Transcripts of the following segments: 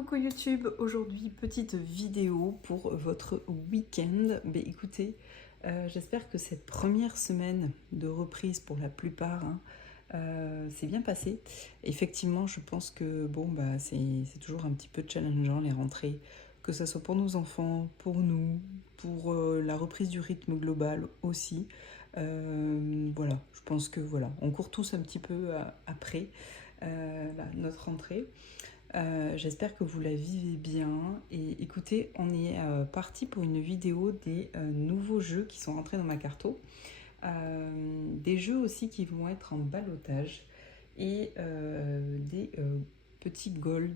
Coucou YouTube, aujourd'hui petite vidéo pour votre week-end. Écoutez, j'espère que cette première semaine de reprise pour la plupart s'est bien passée. Effectivement, je pense que c'est toujours un petit peu challengeant les rentrées, que ce soit pour nos enfants, pour nous, pour la reprise du rythme global aussi. Voilà, je pense que voilà, on court tous un petit peu après notre rentrée. J'espère que vous la vivez bien. Et écoutez, on est parti pour une vidéo des nouveaux jeux qui sont rentrés dans ma carto. Des jeux aussi qui vont être en ballottage et des petits goals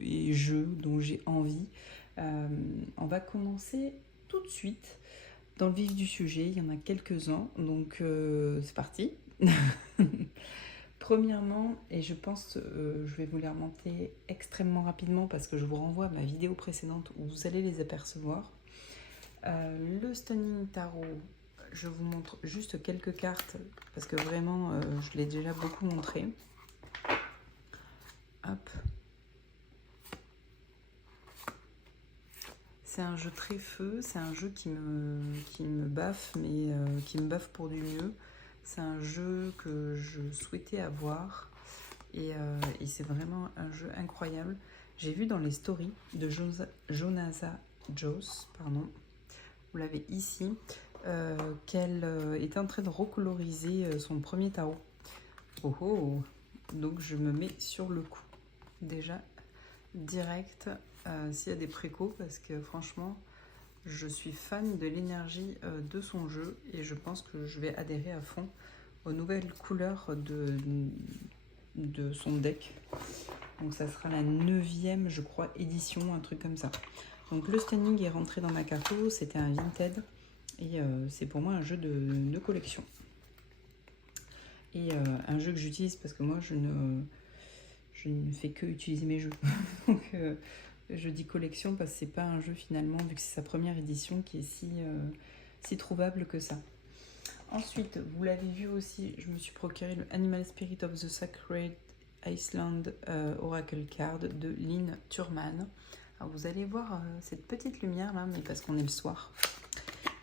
et jeux dont j'ai envie. On va commencer tout de suite dans le vif du sujet. Il y en a quelques-uns, donc c'est parti. Premièrement, et je pense je vais vous les remonter extrêmement rapidement parce que je vous renvoie à ma vidéo précédente où vous allez les apercevoir. Le Stunning Tarot, je vous montre juste quelques cartes parce que vraiment je l'ai déjà beaucoup montré. Hop. C'est un jeu très feu, c'est un jeu qui me baffe, mais qui me baffe pour du mieux. C'est un jeu que je souhaitais avoir et c'est vraiment un jeu incroyable. J'ai vu dans les stories de Jonasa Joss, pardon, vous l'avez ici, qu'elle était en train de recoloriser son premier tarot. Oh oh. Donc je me mets sur le coup, déjà, direct, s'il y a des précaux, parce que franchement, je suis fan de l'énergie de son jeu et je pense que je vais adhérer à fond aux nouvelles couleurs de son deck. Donc ça sera la 9e, je crois, édition, un truc comme ça. Donc le Stunning est rentré dans ma carto, c'était un Vinted et c'est pour moi un jeu de collection. Et un jeu que j'utilise parce que moi je ne fais que utiliser mes jeux. Donc je dis collection parce que c'est pas un jeu finalement, vu que c'est sa première édition, qui est si trouvable que ça. Ensuite, vous l'avez vu aussi, je me suis procuré le Animal Spirit of the Sacred Iceland Oracle Card de Lynn Turman. Alors vous allez voir cette petite lumière là, mais parce qu'on est le soir.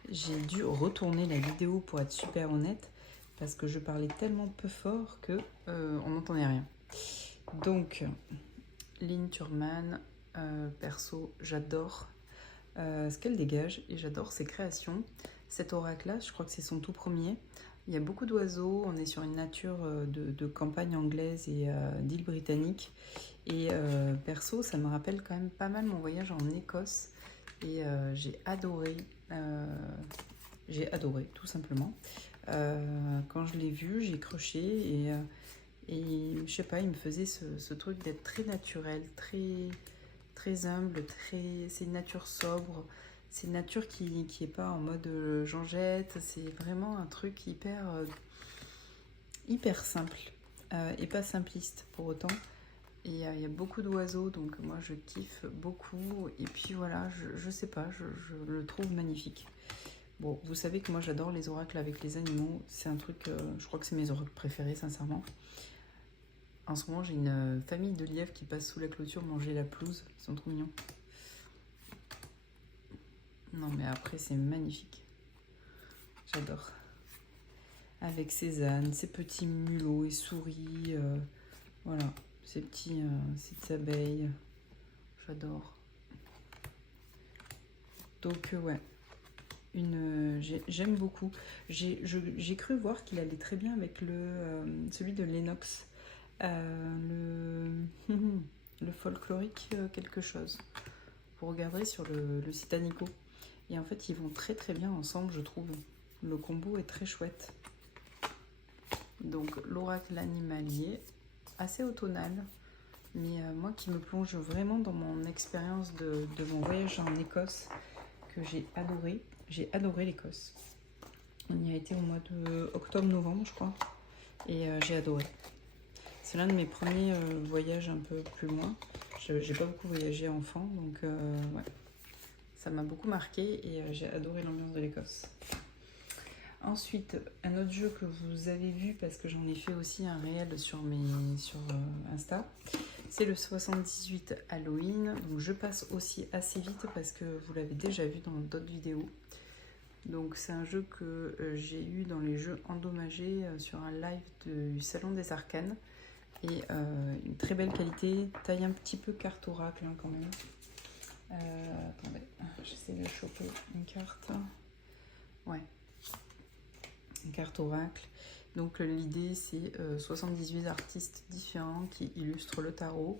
J'ai dû retourner la vidéo pour être super honnête, parce que je parlais tellement peu fort que on n'entendait rien. Donc, Lynn Turman, perso, j'adore ce qu'elle dégage et j'adore ses créations. Cet oracle-là, je crois que c'est son tout premier. Il y a beaucoup d'oiseaux, on est sur une nature de campagne anglaise et d'île britannique. Et perso, ça me rappelle quand même pas mal mon voyage en Écosse. Et j'ai adoré, tout simplement. Quand je l'ai vu, j'ai croché et je sais pas, il me faisait ce truc d'être très naturel, très humble, c'est une nature sobre, c'est une nature qui est pas en mode j'en jette, c'est vraiment un truc hyper simple et pas simpliste pour autant. Et il y a beaucoup d'oiseaux, donc moi je kiffe beaucoup. Et puis voilà, je sais pas, je le trouve magnifique. Bon, vous savez que moi j'adore les oracles avec les animaux, c'est un truc, je crois que c'est mes oracles préférés sincèrement. En ce moment, j'ai une famille de lièvres qui passe sous la clôture manger la pelouse. Ils sont trop mignons. Non, mais après, c'est magnifique. J'adore. Avec ses ânes, ses petits mulots et souris. Voilà, ces petites abeilles. J'adore. Donc, ouais. J'aime beaucoup. J'ai cru voir qu'il allait très bien avec celui de Lennox. Le folklorique quelque chose. Vous regarderez sur le site Anico. Et en fait, ils vont très bien ensemble, je trouve. Le combo est très chouette. Donc, l'oracle animalier, assez automnal. Mais moi qui me plonge vraiment dans mon expérience de mon voyage en Écosse, que j'ai adoré. J'ai adoré l'Écosse. On y a été au mois de octobre-novembre, je crois. Et j'ai adoré. C'est l'un de mes premiers voyages un peu plus loin. J'ai pas beaucoup voyagé enfant, donc ouais. Ça m'a beaucoup marqué et j'ai adoré l'ambiance de l'Écosse. Ensuite, un autre jeu que vous avez vu, parce que j'en ai fait aussi un réel sur Insta, C'est le 78 Halloween, donc je passe aussi assez vite parce que vous l'avez déjà vu dans d'autres vidéos. Donc c'est un jeu que j'ai eu dans les jeux endommagés sur un live du Salon des Arcanes. Et une très belle qualité, taille un petit peu carte oracle hein, quand même. Attendez, j'essaie de choper une carte. Ouais, une carte oracle. Donc l'idée c'est 78 artistes différents qui illustrent le tarot.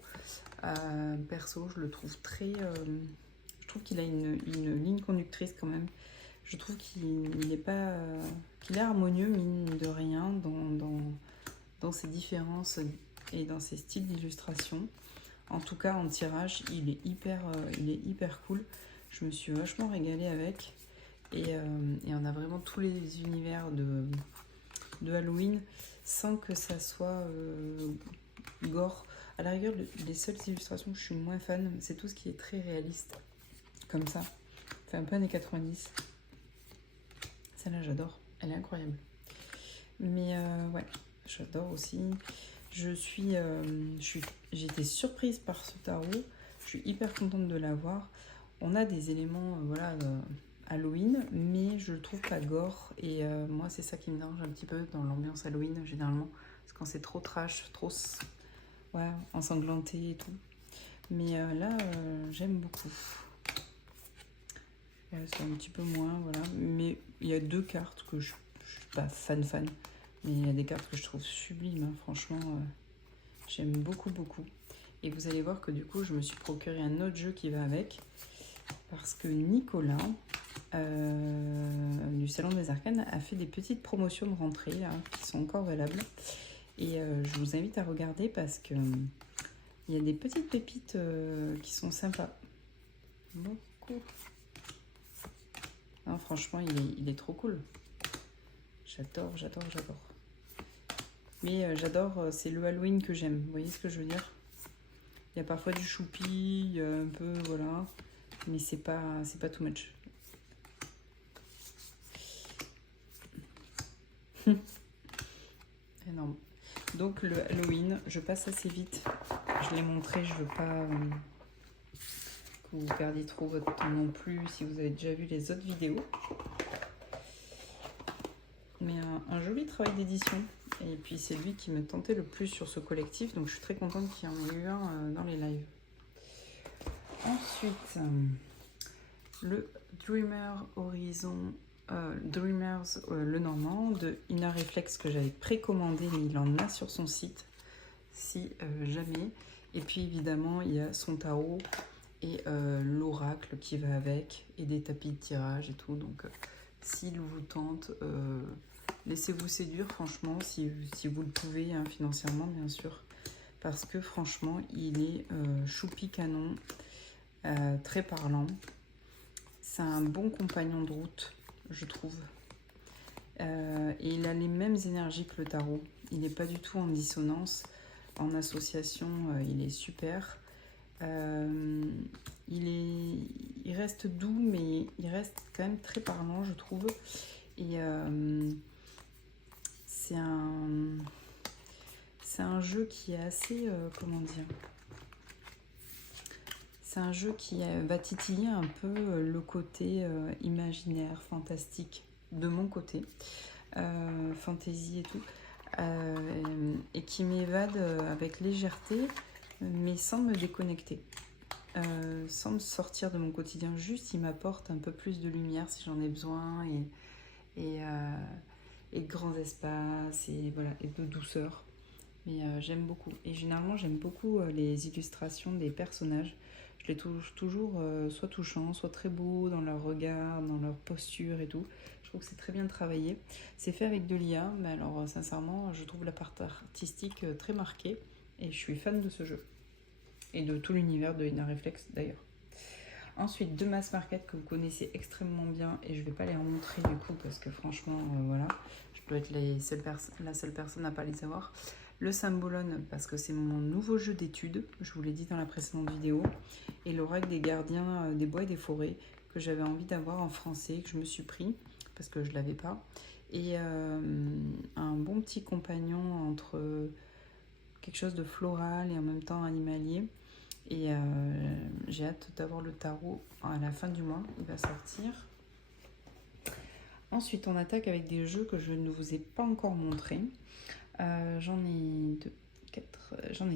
Perso, je le trouve très... je trouve qu'il a une ligne conductrice quand même. Je trouve qu'il est pas... qu'il est harmonieux, mine de rien, dans ses différences et dans ses styles d'illustration. En tout cas, en tirage, il est hyper cool. Je me suis vachement régalée avec. Et on a vraiment tous les univers de Halloween sans que ça soit gore. À la rigueur, les seules illustrations que je suis moins fan, c'est tout ce qui est très réaliste. Comme ça. C'est un peu années 90. Celle-là, j'adore. Elle est incroyable. Mais ouais, j'adore aussi. J'ai été surprise par ce tarot. Je suis hyper contente de l'avoir. On a des éléments Halloween, mais je le trouve pas gore. Et moi, c'est ça qui me dérange un petit peu dans l'ambiance Halloween, généralement. C'est quand c'est trop trash, trop ensanglanté et tout. Mais là, j'aime beaucoup. C'est un petit peu moins, voilà. Mais il y a deux cartes que je suis pas fan. Mais il y a des cartes que je trouve sublimes, hein. Franchement, j'aime beaucoup. Et vous allez voir que du coup, je me suis procuré un autre jeu qui va avec. Parce que Nicolas, du Salon des Arcanes, a fait des petites promotions de rentrée là, qui sont encore valables. Et je vous invite à regarder parce que il y a des petites pépites qui sont sympas. Beaucoup. Non, franchement, il est trop cool. J'adore. Mais j'adore, c'est le Halloween que j'aime. Vous voyez ce que je veux dire? Il y a parfois du choupi, un peu, voilà. Mais c'est pas too much. Énorme. Donc le Halloween, je passe assez vite. Je l'ai montré, je veux pas que vous perdiez trop votre temps non plus si vous avez déjà vu les autres vidéos. Mais un joli travail d'édition. Et puis c'est lui qui me tentait le plus sur ce collectif, donc je suis très contente qu'il y en ait eu un dans les lives. Ensuite, le Dreamers le Normand de Inner Reflex que j'avais précommandé, mais il en a sur son site, si jamais. Et puis évidemment, il y a son tarot et l'oracle qui va avec, et des tapis de tirage et tout. Donc s'il vous tente, laissez-vous séduire, franchement, si vous le pouvez, hein, financièrement bien sûr. Parce que franchement, il est choupi canon, très parlant. C'est un bon compagnon de route, je trouve. Et il a les mêmes énergies que le tarot. Il n'est pas du tout en dissonance. En association, il est super. Il reste doux, mais il reste quand même très parlant, je trouve. Et c'est un jeu qui est assez... comment dire ? C'est un jeu qui va titiller un peu le côté imaginaire, fantastique, de mon côté, fantasy et tout, et qui m'évade avec légèreté, mais sans me déconnecter, sans me sortir de mon quotidien. Juste, il m'apporte un peu plus de lumière si j'en ai besoin, et de grands espaces, et voilà, et de douceur. Mais j'aime beaucoup. Et généralement, j'aime beaucoup les illustrations des personnages. Je les trouve toujours soit touchants, soit très beaux dans leur regard, dans leur posture et tout. Je trouve que c'est très bien travaillé. C'est fait avec de l'IA, mais alors sincèrement, je trouve la partie artistique très marquée. Et je suis fan de ce jeu. Et de tout l'univers de Inner Reflex d'ailleurs. Ensuite, deux mass market que vous connaissez extrêmement bien. Et je ne vais pas les remontrer du coup, parce que franchement, voilà. Je peux être la seule personne à ne pas les avoir. Le Symbolone, parce que c'est mon nouveau jeu d'études, je vous l'ai dit dans la précédente vidéo, et l'Oracle des gardiens des bois et des forêts, que j'avais envie d'avoir en français, que je me suis pris, parce que je ne l'avais pas, et un bon petit compagnon entre quelque chose de floral et en même temps animalier. Et j'ai hâte d'avoir le tarot à la fin du mois, il va sortir. Ensuite, on attaque avec des jeux que je ne vous ai pas encore montrés. J'en ai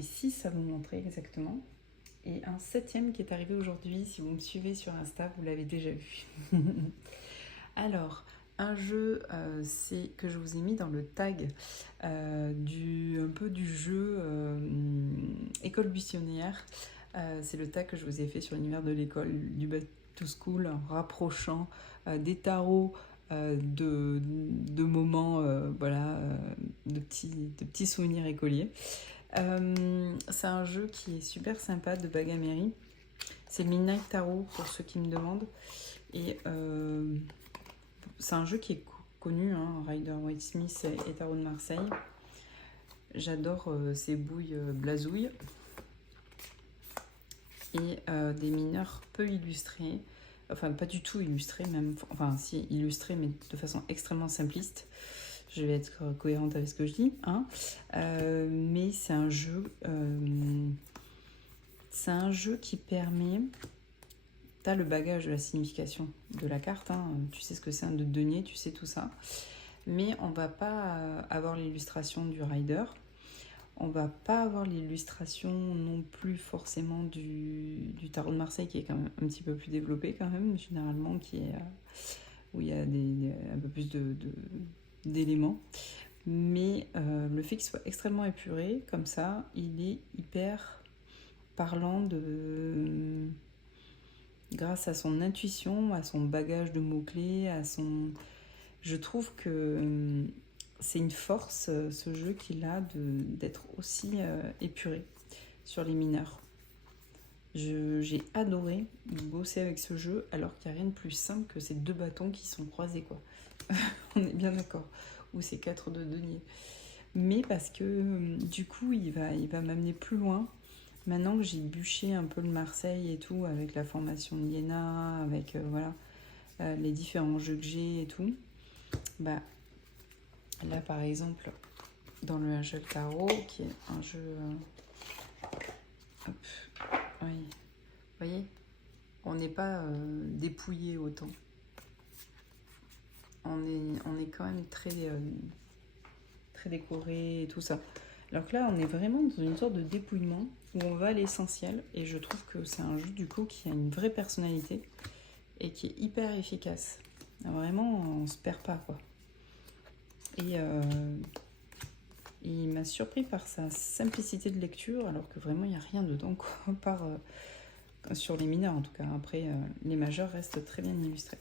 6 à vous montrer exactement. Et un 7e qui est arrivé aujourd'hui. Si vous me suivez sur Insta, vous l'avez déjà vu. Alors, un jeu c'est que je vous ai mis dans le tag un peu du jeu école buissonnière. C'est le tag que je vous ai fait sur l'univers de l'école, du back to school, en rapprochant des tarots de moments, de petits souvenirs écoliers. C'est un jeu qui est super sympa de Bagamery. C'est le Midnight Tarot pour ceux qui me demandent. Et c'est un jeu qui est connu, hein, Rider-Waite-Smith et Tarot de Marseille. J'adore ces bouilles blasouilles. Et des mineurs peu illustrés. Enfin, pas du tout illustrés, même. Enfin, si, illustrés, mais de façon extrêmement simpliste. Je vais être cohérente avec ce que je dis. Hein. Mais c'est un jeu... c'est un jeu qui permet... Tu as le bagage de la signification de la carte. Hein. Tu sais ce que c'est un de denier, tu sais tout ça. Mais on va pas avoir l'illustration du rider. On va pas avoir l'illustration non plus forcément du tarot de Marseille qui est quand même un petit peu plus développé quand même, généralement, où il y a un peu plus d'éléments. Mais le fait qu'il soit extrêmement épuré, comme ça, il est hyper parlant grâce à son intuition, à son bagage de mots-clés, je trouve que c'est une force, ce jeu qu'il a, d'être aussi épuré sur les mineurs. J'ai adoré bosser avec ce jeu, alors qu'il n'y a rien de plus simple que ces 2 bâtons qui sont croisés, quoi. On est bien d'accord. Ou ces 4 de denier. Mais parce que, du coup, il va m'amener plus loin. Maintenant que j'ai bûché un peu le Marseille et tout, avec la formation de Iéna, avec les différents jeux que j'ai et tout, bah, là, par exemple, dans le jeu tarot, qui est un jeu... oui. Vous voyez, on n'est pas dépouillé autant. On est quand même très décoré et tout ça. Alors que là, on est vraiment dans une sorte de dépouillement où on va à l'essentiel. Et je trouve que c'est un jeu, du coup, qui a une vraie personnalité et qui est hyper efficace. Vraiment, on se perd pas, quoi. Et il m'a surpris par sa simplicité de lecture, alors que vraiment, il n'y a rien dedans, quoi, sur les mineurs, en tout cas. Après, les majeurs restent très bien illustrés.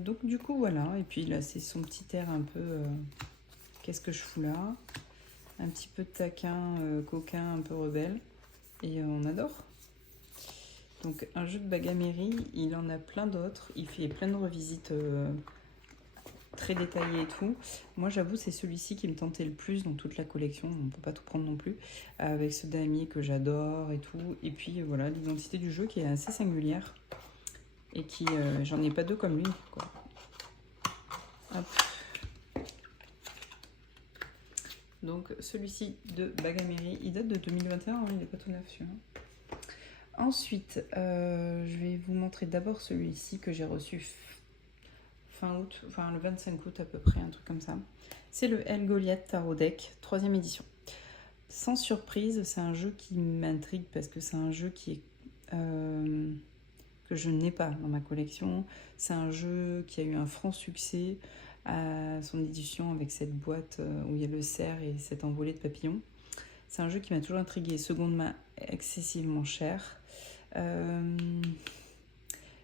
Donc, du coup, voilà. Et puis là, c'est son petit air un peu... qu'est-ce que je fous là? Un petit peu de taquin, coquin, un peu rebelle. Et on adore. Donc, un jeu de Bagamery, il en a plein d'autres. Il fait plein de revisites très détaillées et tout. Moi, j'avoue, c'est celui-ci qui me tentait le plus dans toute la collection. On ne peut pas tout prendre non plus. Avec ce damier que j'adore et tout. Et puis, voilà, l'identité du jeu qui est assez singulière. Et qui... j'en ai pas 2 comme lui, quoi. Hop. Donc celui-ci de Bagamery, il date de 2021, hein, il n'est pas tout neuf celui-là. Ensuite, je vais vous montrer d'abord celui-ci que j'ai reçu fin août, enfin le 25 août à peu près, un truc comme ça. C'est le El Goliath Tarot Deck, 3e édition. Sans surprise, c'est un jeu qui m'intrigue parce que c'est un jeu qui est que je n'ai pas dans ma collection. C'est un jeu qui a eu un franc succès à son édition avec cette boîte où il y a le cerf et cette envolée de papillons. C'est un jeu qui m'a toujours intriguée, seconde main excessivement cher.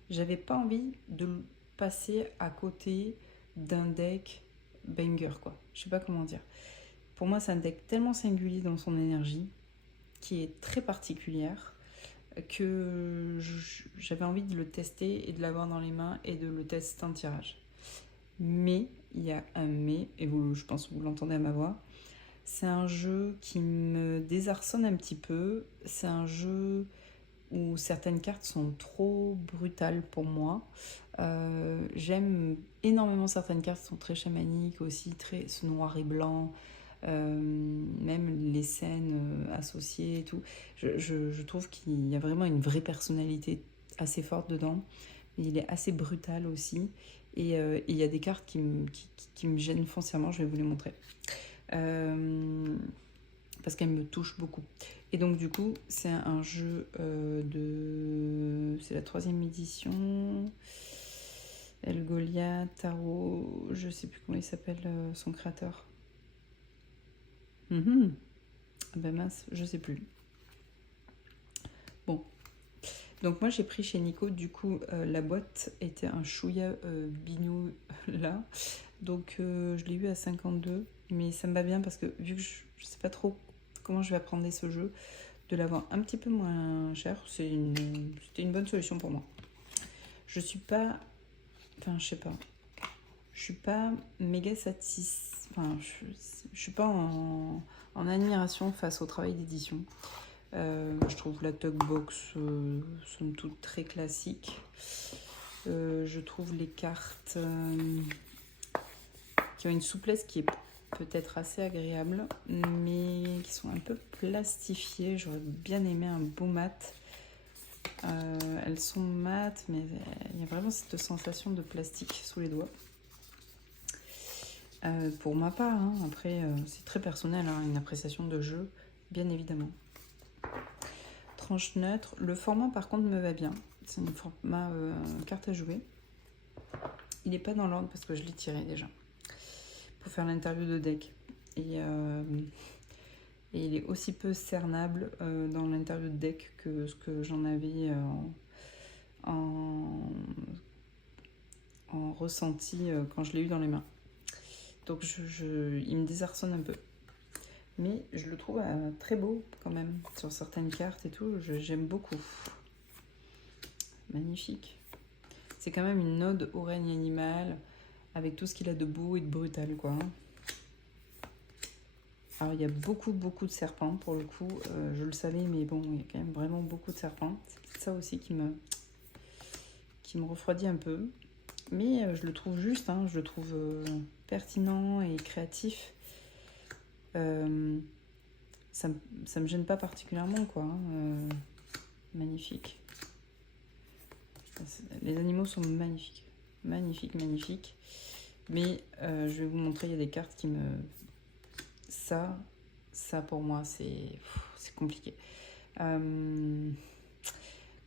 J'avais pas envie de passer à côté d'un deck banger, quoi. Je sais pas comment dire. Pour moi, c'est un deck tellement singulier dans son énergie, qui est très particulière, que j'avais envie de le tester et de l'avoir dans les mains et de le tester en tirage. Mais, il y a un mais, et je pense que vous l'entendez à ma voix, c'est un jeu qui me désarçonne un petit peu. C'est un jeu où certaines cartes sont trop brutales pour moi. J'aime énormément certaines cartes qui sont très chamaniques aussi, très ce noir et blanc, même les scènes associées et tout. Je trouve qu'il y a vraiment une vraie personnalité assez forte dedans. Il est assez brutal aussi. Et il y a des cartes qui me gênent foncièrement, je vais vous les montrer. Parce qu'elles me touchent beaucoup. Et donc du coup, c'est un jeu c'est la 3e édition. Elgolia Tarot, je sais plus comment il s'appelle son créateur. Ben mince, je sais plus. Bon. Donc moi j'ai pris chez Nico, du coup la boîte était un chouïa bino là. Donc je l'ai eu à 52, mais ça me va bien parce que vu que je sais pas trop comment je vais appréhender ce jeu, de l'avoir un petit peu moins cher, c'était une bonne solution pour moi. Je suis pas, enfin je sais pas, je suis pas méga satisfaite, enfin je suis pas en admiration face au travail d'édition. Je trouve la Tugbox somme toute très classique. Je trouve les cartes qui ont une souplesse qui est peut-être assez agréable, mais qui sont un peu plastifiées. J'aurais bien aimé un beau mat. Elles sont mates, mais il y a vraiment cette sensation de plastique sous les doigts. Pour ma part, hein, après, c'est très personnel, hein, une appréciation de jeu, bien évidemment. Tranche neutre. Le format, par contre, me va bien. C'est un format carte à jouer. Il n'est pas dans l'ordre parce que je l'ai tiré déjà pour faire l'interview de deck. Et il est aussi peu cernable dans l'interview de deck que ce que j'en avais en ressenti quand je l'ai eu dans les mains. Donc il me désarçonne un peu. Mais je le trouve très beau quand même, sur certaines cartes et tout, j'aime beaucoup. Magnifique. C'est quand même une ode au règne animal, avec tout ce qu'il a de beau et de brutal, quoi. Alors il y a beaucoup de serpents pour le coup, je le savais, mais bon, il y a quand même vraiment beaucoup de serpents. C'est peut-être ça aussi qui me refroidit un peu. Mais je le trouve juste, hein, je le trouve pertinent et créatif. Ça me gêne pas particulièrement, quoi. Magnifique. Les animaux sont magnifiques. Magnifiques. Mais je vais vous montrer, il y a des cartes qui me... Ça pour moi, c'est compliqué. Comme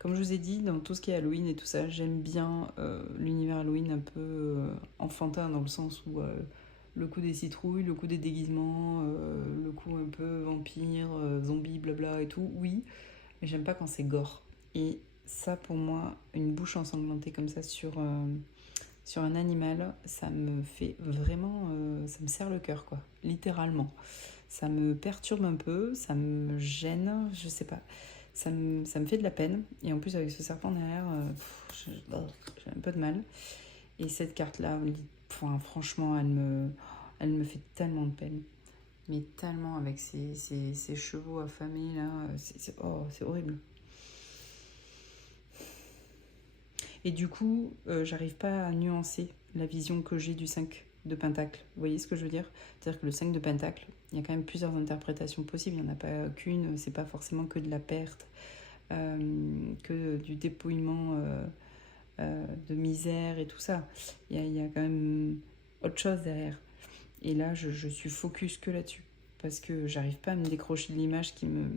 je vous ai dit, dans tout ce qui est Halloween et tout ça, j'aime bien l'univers Halloween un peu enfantin, dans le sens où le coup des citrouilles, le coup des déguisements, le coup un peu vampire, zombie, blabla et tout, oui, mais j'aime pas quand c'est gore. Et ça, pour moi, une bouche ensanglantée comme ça sur un animal, ça me fait vraiment... ça me serre le cœur, quoi, littéralement. Ça me perturbe un peu, ça me gêne, je sais pas. Ça me fait de la peine. Et en plus, avec ce serpent derrière, j'ai un peu de mal. Et cette carte-là, franchement, elle me fait tellement de peine. Mais tellement, avec ces chevaux affamés, là, c'est horrible. Et du coup, j'arrive pas à nuancer la vision que j'ai du 5 de Pentacle. Vous voyez ce que je veux dire? C'est-à-dire que le 5 de Pentacle, il y a quand même plusieurs interprétations possibles. Il n'y en a pas qu'une, c'est pas forcément que de la perte, que du dépouillement de misère et tout ça. Il y a quand même autre chose derrière. Et là, je suis focus que là-dessus. Parce que j'arrive pas à me décrocher de l'image qui me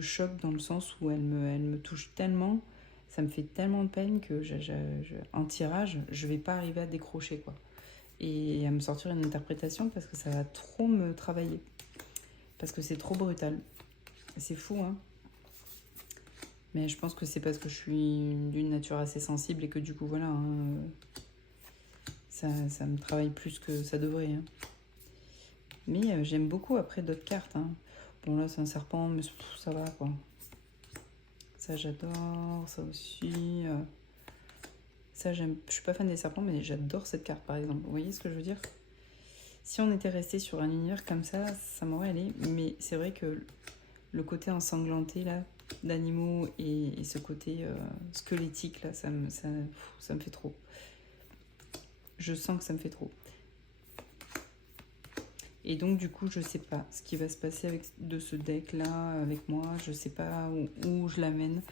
choque, dans le sens où elle me touche tellement, ça me fait tellement de peine que en tirage, je vais pas arriver à décrocher, quoi. Et à me sortir une interprétation parce que ça va trop me travailler. Parce que c'est trop brutal. C'est fou, hein. Mais je pense que c'est parce que je suis d'une nature assez sensible et que du coup, voilà, hein, ça me travaille plus que ça devrait, hein. Mais j'aime beaucoup après d'autres cartes, hein. Bon, là, c'est un serpent, mais ça va, quoi. Ça, j'adore. Ça aussi. Ça, j'aime. Je suis pas fan des serpents, mais j'adore cette carte, par exemple. Vous voyez ce que je veux dire? Si on était resté sur un univers comme ça m'aurait allé. Mais c'est vrai que le côté ensanglanté, là, d'animaux et ce côté squelettique, là, ça me fait trop. Je sens que ça me fait trop. Et donc du coup, je sais pas ce qui va se passer de ce deck là avec moi. Je sais pas où je l'amène.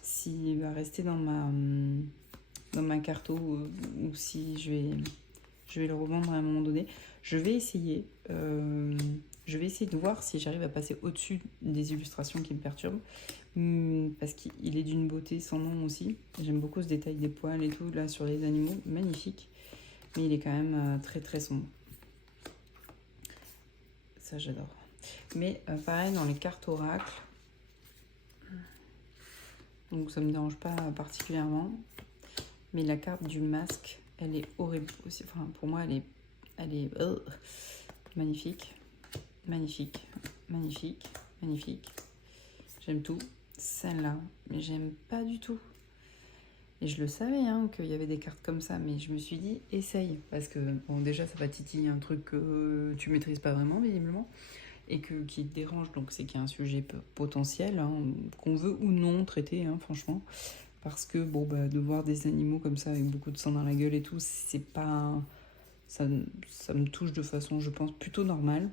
S'il va rester dans ma carto ou si je vais le revendre à un moment donné. Je vais essayer. Je vais essayer de voir si j'arrive à passer au-dessus des illustrations qui me perturbent. Parce qu'il est d'une beauté sans nom aussi. J'aime beaucoup ce détail des poils et tout là sur les animaux. Magnifique. Mais il est quand même très très sombre. Ça j'adore. Mais pareil dans les cartes oracles. Donc ça me dérange pas particulièrement. Mais la carte du masque, elle est horrible aussi. Enfin, pour moi, elle est magnifique. Magnifique. Magnifique. Magnifique. J'aime tout. Celle-là, mais j'aime pas du tout. Et je le savais hein, qu'il y avait des cartes comme ça, mais je me suis dit, essaye. Parce que, bon, déjà, ça va titiller un truc que tu maîtrises pas vraiment, visiblement. Et qui te dérange, donc c'est qu'il y a un sujet potentiel, hein, qu'on veut ou non traiter, hein, franchement. Parce que, bon, bah, de voir des animaux comme ça, avec beaucoup de sang dans la gueule et tout, c'est pas... Ça me touche de façon, je pense, plutôt normale.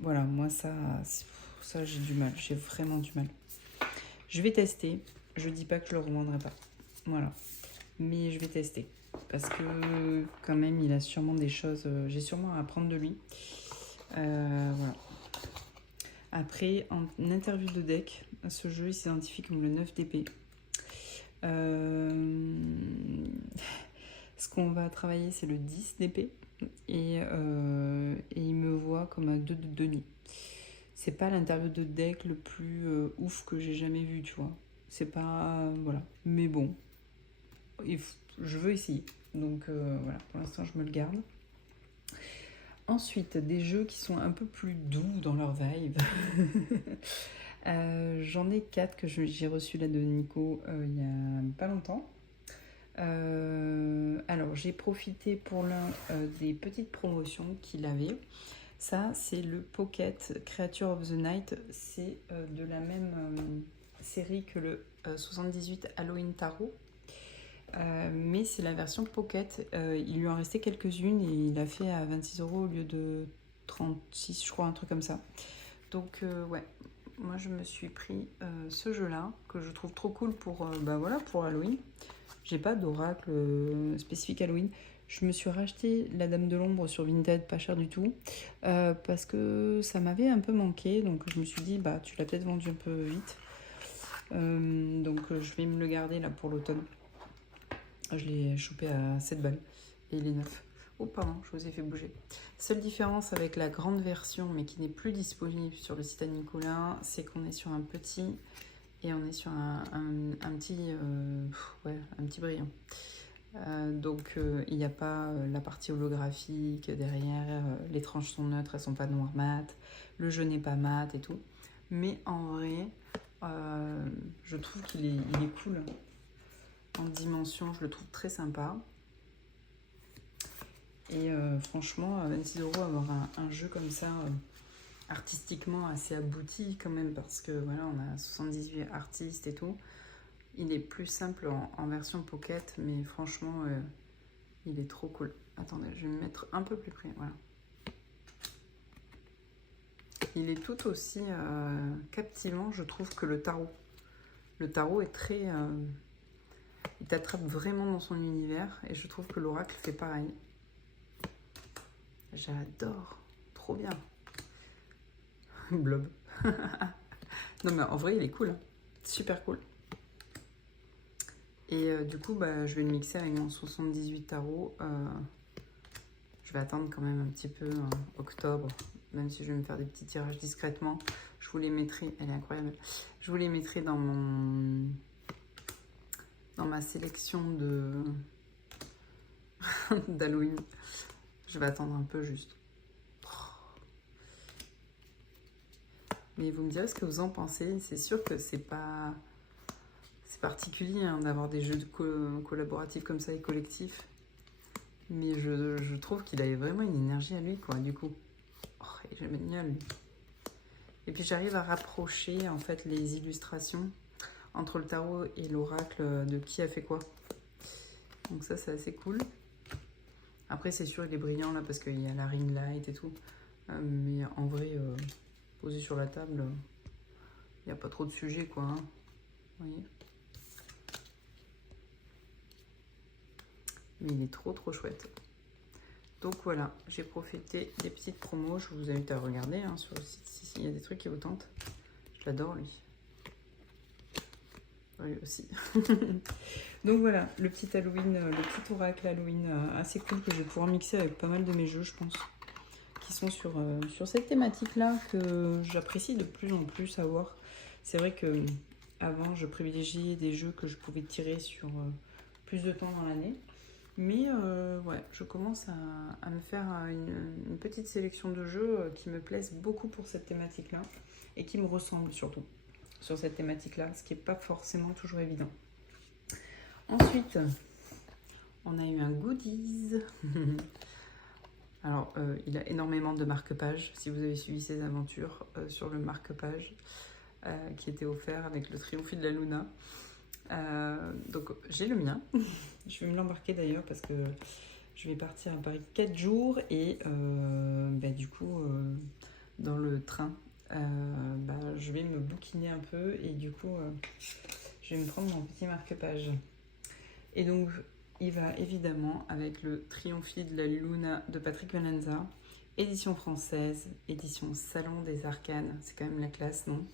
Voilà, moi, ça j'ai du mal. J'ai vraiment du mal. Je vais tester. Je dis pas que je le revendrai pas. Voilà. Mais je vais tester. Parce que, quand même, il a sûrement des choses... j'ai sûrement à apprendre de lui. Voilà. Après, en interview de deck, ce jeu il s'identifie comme le 9 d'épée. Ce qu'on va travailler, c'est le 10 d'épée. Et il me voit comme un 2 de denier. C'est pas l'interview de deck le plus ouf que j'ai jamais vu, tu vois. C'est pas... voilà. Mais bon, je veux essayer. Donc voilà, pour l'instant, je me le garde. Ensuite, des jeux qui sont un peu plus doux dans leur vibe. J'en ai 4 que j'ai reçu là de Nico il y a pas longtemps. Alors, j'ai profité pour l'un des petites promotions qu'il avait. Ça, c'est le Pocket Creature of the Night. C'est de la même série que le 78 Halloween Tarot. Mais c'est la version Pocket. Il lui en restait quelques-unes et il a fait à 26 € au lieu de 36, je crois, un truc comme ça. Donc, ouais, moi je me suis pris ce jeu-là que je trouve trop cool pour, voilà, pour Halloween. J'ai pas d'oracle spécifique Halloween. Je me suis racheté la Dame de l'Ombre sur Vinted, pas cher du tout, parce que ça m'avait un peu manqué. Donc, je me suis dit, bah, tu l'as peut-être vendu un peu vite. Donc, je vais me le garder là pour l'automne. Je l'ai chopé à 7 balles et il est neuf. Oh pardon, je vous ai fait bouger. Seule différence avec la grande version, mais qui n'est plus disponible sur le site à Nicolas, c'est qu'on est sur un petit et on est sur un petit brillant. Donc il n'y a pas la partie holographique derrière, les tranches sont neutres, elles sont pas noires mat, le jeu n'est pas mat et tout. Mais en vrai, je trouve qu'il est cool. En dimension, je le trouve très sympa. Et franchement, à 26 €, avoir un jeu comme ça, artistiquement assez abouti quand même, parce que voilà, on a 78 artistes et tout. Il est plus simple en version pocket, mais franchement, il est trop cool. Attendez, je vais me mettre un peu plus près, voilà. Il est tout aussi captivant, je trouve, que le tarot. Le tarot est très... il t'attrape vraiment dans son univers, et je trouve que l'oracle fait pareil. J'adore, trop bien. Blob. Non mais en vrai il est cool, super cool. Et du coup bah, je vais le mixer avec mon 78 tarot. Je vais attendre quand même un petit peu octobre, même si je vais me faire des petits tirages discrètement. Je vous les mettrai, elle est incroyable. Je vous les mettrai dans ma sélection d'Halloween. Je vais attendre un peu juste. Mais vous me direz ce que vous en pensez. C'est sûr que c'est particulier hein, d'avoir des jeux collaboratifs comme ça et collectifs. Mais je trouve qu'il avait vraiment une énergie à lui, quoi, du coup. Oh, il est génial, lui. Et puis j'arrive à rapprocher, en fait, les illustrations entre le tarot et l'oracle de qui a fait quoi. Donc ça, c'est assez cool. Après, c'est sûr, il est brillant là parce qu'il y a la ring light et tout. Mais en vrai, posé sur la table, il n'y a pas trop de sujet, quoi. Hein. Vous voyez? Mais il est trop chouette. Donc voilà, j'ai profité des petites promos. Je vous invite à regarder hein, sur le site s'il y a des trucs qui vous tentent. Je l'adore, lui. Oui, aussi. Donc voilà, le petit Halloween, le petit oracle Halloween assez cool que je vais pouvoir mixer avec pas mal de mes jeux, je pense, qui sont sur cette thématique-là que j'apprécie de plus en plus avoir. C'est vrai que avant, je privilégiais des jeux que je pouvais tirer sur plus de temps dans l'année. Mais ouais, je commence à me faire une petite sélection de jeux qui me plaisent beaucoup pour cette thématique-là et qui me ressemblent surtout sur cette thématique-là, ce qui n'est pas forcément toujours évident. Ensuite, on a eu un goodies. Alors, il a énormément de marque-pages. Si vous avez suivi ses aventures sur le marque-page qui était offert avec le triomphe de la Luna. Donc, j'ai le mien. Je vais me l'embarquer d'ailleurs parce que je vais partir à Paris 4 jours et du coup, dans le train, je vais me bouquiner un peu et du coup, je vais me prendre mon petit marque-page. Et donc, il va évidemment avec le Triomphe de la Luna de Patrick Valenza, édition française, édition Salon des Arcanes, c'est quand même la classe, non?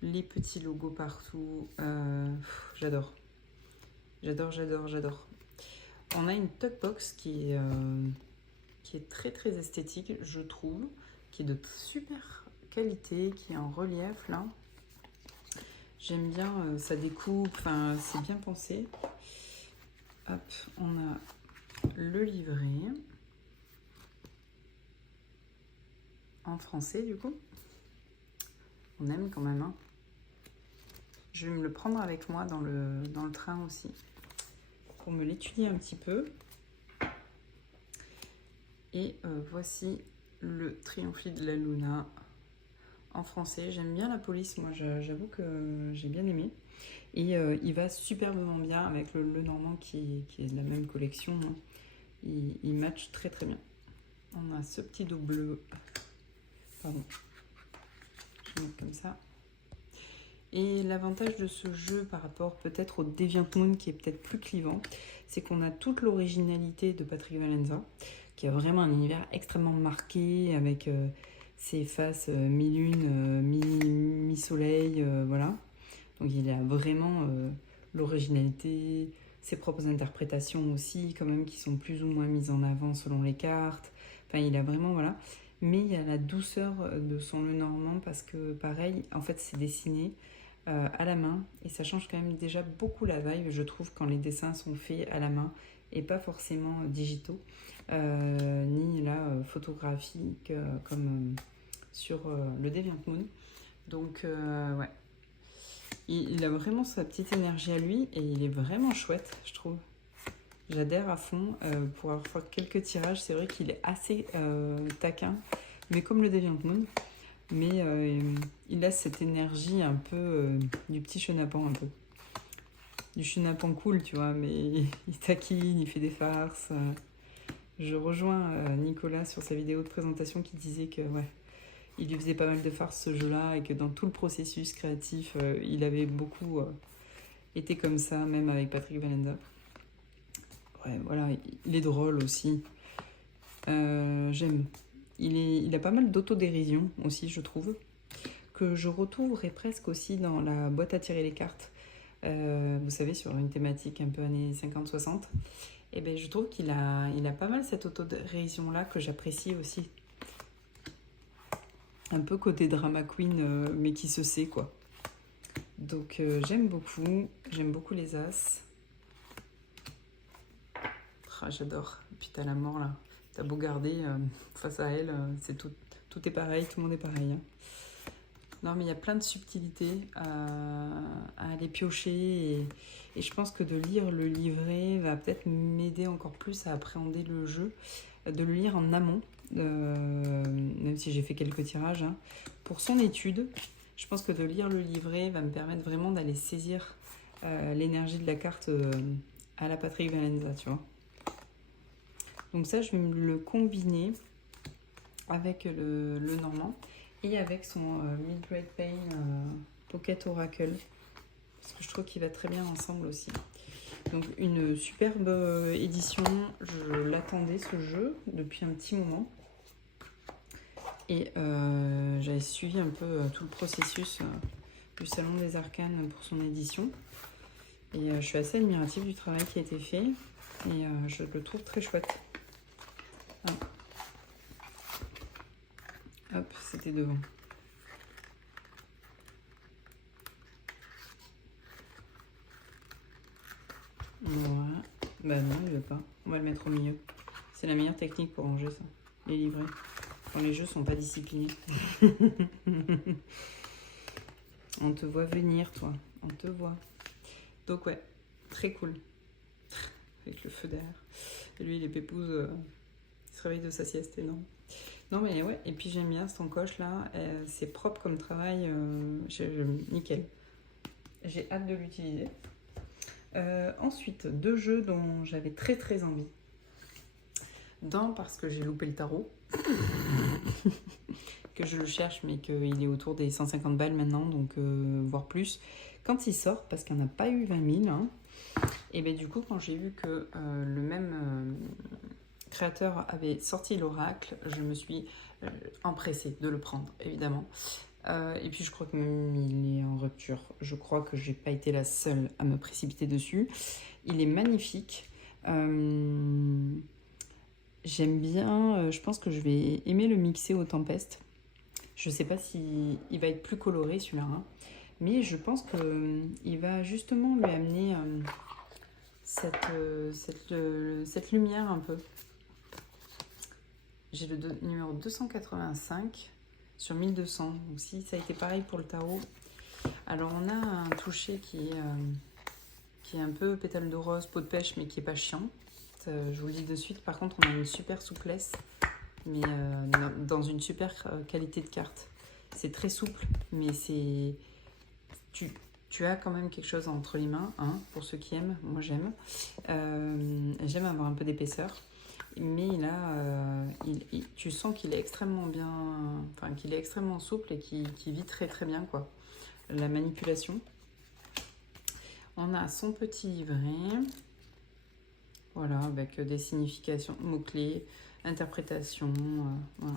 Les petits logos partout, j'adore. J'adore. On a une Tugbox qui est très esthétique, je trouve, qui est de super qualité, qui est en relief là. J'aime bien sa découpe, enfin c'est bien pensé. Hop, on a le livret en français du coup. On aime quand même. Hein. Je vais me le prendre avec moi dans le train aussi pour me l'étudier un petit peu. Et voici le Triomphe de la Luna en français. J'aime bien la police, moi j'avoue que j'ai bien aimé. Et il va superbement bien avec le normand qui est de la même collection. Hein. Il match très bien. On a ce petit dos bleu. Pardon. Je vais mettre comme ça. Et l'avantage de ce jeu par rapport peut-être au DeviantMoon qui est peut-être plus clivant, c'est qu'on a toute l'originalité de Patrick Valenza, qui a vraiment un univers extrêmement marqué avec ses faces mi-lune, mi-soleil, voilà. Donc il a vraiment l'originalité, ses propres interprétations aussi, quand même, qui sont plus ou moins mises en avant selon les cartes. Enfin, il a vraiment, voilà. Mais il y a la douceur de son Lenormand parce que, pareil, en fait, c'est dessiné à la main et ça change quand même déjà beaucoup la vibe, je trouve, quand les dessins sont faits à la main et pas forcément digitaux, ni là photographiques comme sur le DeviantMoon. Donc, ouais. Il a vraiment sa petite énergie à lui et il est vraiment chouette, je trouve. J'adhère à fond. Pour avoir fait quelques tirages, c'est vrai qu'il est assez taquin, mais comme le DeviantMoon. Mais il a cette énergie un peu du petit chenapan, un peu. Du chenapan cool, tu vois, mais il taquine, il fait des farces. Je rejoins Nicolas sur sa vidéo de présentation qui disait que, ouais, il lui faisait pas mal de farces ce jeu-là et que dans tout le processus créatif, il avait beaucoup été comme ça, même avec Patrick Valenza. Ouais, voilà, il est drôle aussi. J'aime. Il a pas mal d'autodérision aussi, je trouve, que je retrouverai presque aussi dans la boîte à tirer les cartes. Vous savez, sur une thématique un peu années 50-60. Et ben, je trouve qu'il a pas mal cette autodérision-là que j'apprécie aussi. Un peu côté drama queen, mais qui se sait, quoi. Donc, j'aime beaucoup les as. Ah, j'adore. Et puis, t'as la mort, là. T'as beau garder face à elle, c'est tout est pareil, tout le monde est pareil. Hein. Non, mais il y a plein de subtilités à aller piocher et je pense que de lire le livret va peut-être m'aider encore plus à appréhender le jeu, de le lire en amont, même si j'ai fait quelques tirages, hein, pour son étude. Je pense que de lire le livret va me permettre vraiment d'aller saisir l'énergie de la carte à la Patrick Valenza, tu vois. Donc ça, je vais me le combiner avec le normand et avec son Mildred Payne Pocket Oracle. Parce que je trouve qu'il va très bien ensemble aussi. Donc une superbe édition. Je l'attendais ce jeu depuis un petit moment. Et j'avais suivi un peu tout le processus du Salon des Arcanes pour son édition. Et je suis assez admirative du travail qui a été fait. Et je le trouve très chouette. Ah. Hop, c'était devant. Voilà. Bah non, il veut pas. On va le mettre au milieu. C'est la meilleure technique pour ranger ça. Les livrets. Quand les jeux sont pas disciplinés. On te voit venir, toi. On te voit. Donc ouais, très cool. Avec le feu derrière. Et lui, les pépouses, il se réveille de sa sieste, énorme. Non mais ouais, et puis j'aime bien cette encoche là. C'est propre comme travail. Nickel. J'ai hâte de l'utiliser. Ensuite, 2 jeux dont j'avais très très envie. D'un, parce que j'ai loupé le tarot. Que je le cherche, mais qu'il est autour des 150 balles maintenant, donc voire plus. Quand il sort, parce qu'il n'y en a pas eu 20 000, hein, et bien du coup, quand j'ai vu que le même créateur avait sorti l'oracle, je me suis empressée de le prendre, évidemment. Et puis je crois que même il est en rupture. Je crois que j'ai pas été la seule à me précipiter dessus. Il est magnifique. J'aime bien. Je pense que je vais aimer le mixer au Tempest. Je sais pas si il va être plus coloré celui-là, hein, mais je pense que il va justement lui amener cette lumière un peu. J'ai le numéro 285 sur 1200. Donc si ça a été pareil pour le tarot. Alors on a un toucher qui est un peu pétale de rose, peau de pêche, mais qui est pas chiant. Je vous le dis de suite. Par contre, on a une super souplesse, mais dans une super qualité de carte. C'est très souple, mais c'est tu as quand même quelque chose entre les mains, hein, pour ceux qui aiment. Moi, j'aime. J'aime avoir un peu d'épaisseur. Mais là, tu sens qu'il est extrêmement bien, enfin qu'il est extrêmement souple et qui vit très très bien quoi. La manipulation. On a son petit livret, voilà, avec des significations, mots-clés, interprétation, voilà.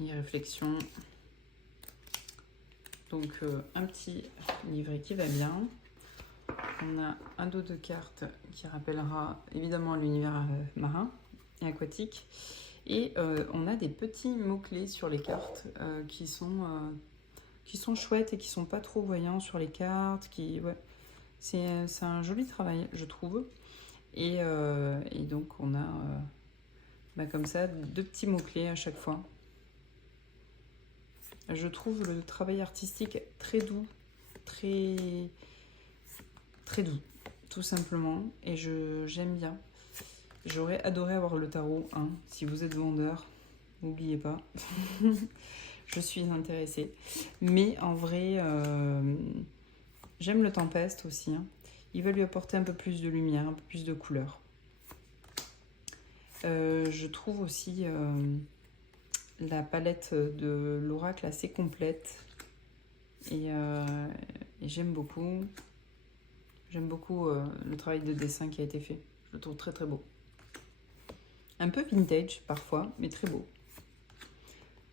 Et réflexion. Donc un petit livret qui va bien. On a un dos de cartes qui rappellera évidemment l'univers marin et aquatique. Et on a des petits mots-clés sur les cartes qui sont chouettes et qui sont pas trop voyants sur les cartes. Ouais, c'est un joli travail, je trouve. Et donc on a comme ça 2 petits mots-clés à chaque fois. Je trouve le travail artistique très doux, très doux, tout simplement. Et j'aime bien. J'aurais adoré avoir le tarot, hein. Si vous êtes vendeur, n'oubliez pas. Je suis intéressée. Mais en vrai, j'aime le Tempest aussi, hein. Il va lui apporter un peu plus de lumière, un peu plus de couleur. Je trouve aussi la palette de l'oracle assez complète. Et j'aime beaucoup. J'aime beaucoup le travail de dessin qui a été fait. Je le trouve très très beau. Un peu vintage parfois, mais très beau.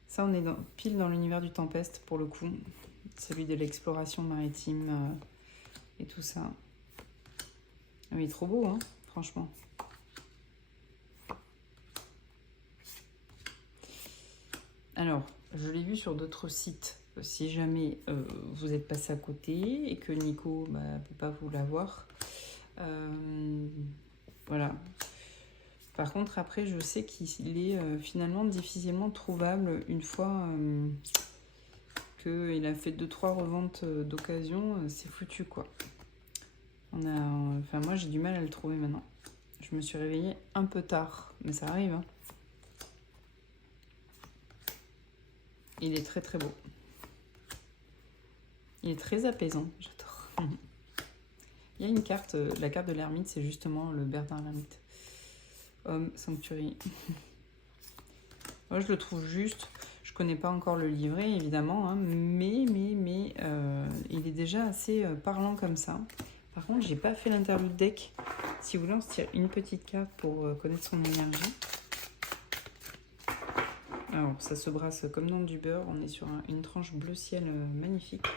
Ça, on est pile dans l'univers du Tempest pour le coup. Celui de l'exploration maritime et tout ça. Il est trop beau, hein, franchement. Alors, je l'ai vu sur d'autres sites. Si jamais vous êtes passé à côté et que Nico ne peut pas vous l'avoir. Voilà. Par contre, après, je sais qu'il est finalement difficilement trouvable une fois qu'il a fait 2-3 reventes d'occasion. C'est foutu, quoi. Enfin, moi, j'ai du mal à le trouver maintenant. Je me suis réveillée un peu tard, mais ça arrive, hein. Il est très très beau. Il est très apaisant, j'adore. Il y a une carte, la carte de l'ermite, c'est justement le Bernard l'ermite. Homme, sanctuaire. Moi, je le trouve juste. Je connais pas encore le livret, évidemment, hein, mais il est déjà assez parlant comme ça. Par contre, j'ai pas fait l'interlude deck. Si vous voulez, on se tire une petite carte pour connaître son énergie. Alors, ça se brasse comme dans du beurre. On est sur une tranche bleu ciel magnifique.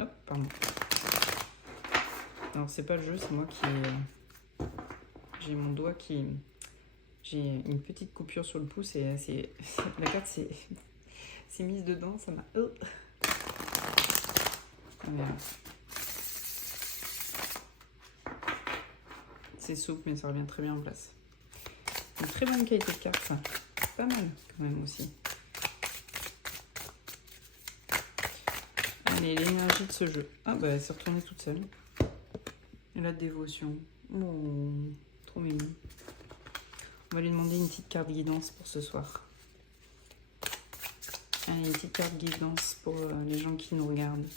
Hop, pardon. Alors, c'est pas le jeu, c'est moi qui... j'ai mon doigt qui... J'ai une petite coupure sur le pouce et la carte s'est mise dedans, ça m'a... Voilà. C'est souple, mais ça revient très bien en place. Une très bonne qualité de carte, ça. Pas mal, quand même, aussi. Allez, l'énergie de ce jeu. Ah, bah, elle s'est retournée toute seule. Et la dévotion. Oh, trop mignon. On va lui demander une petite carte guidance pour ce soir. Allez, une petite carte guidance pour les gens qui nous regardent.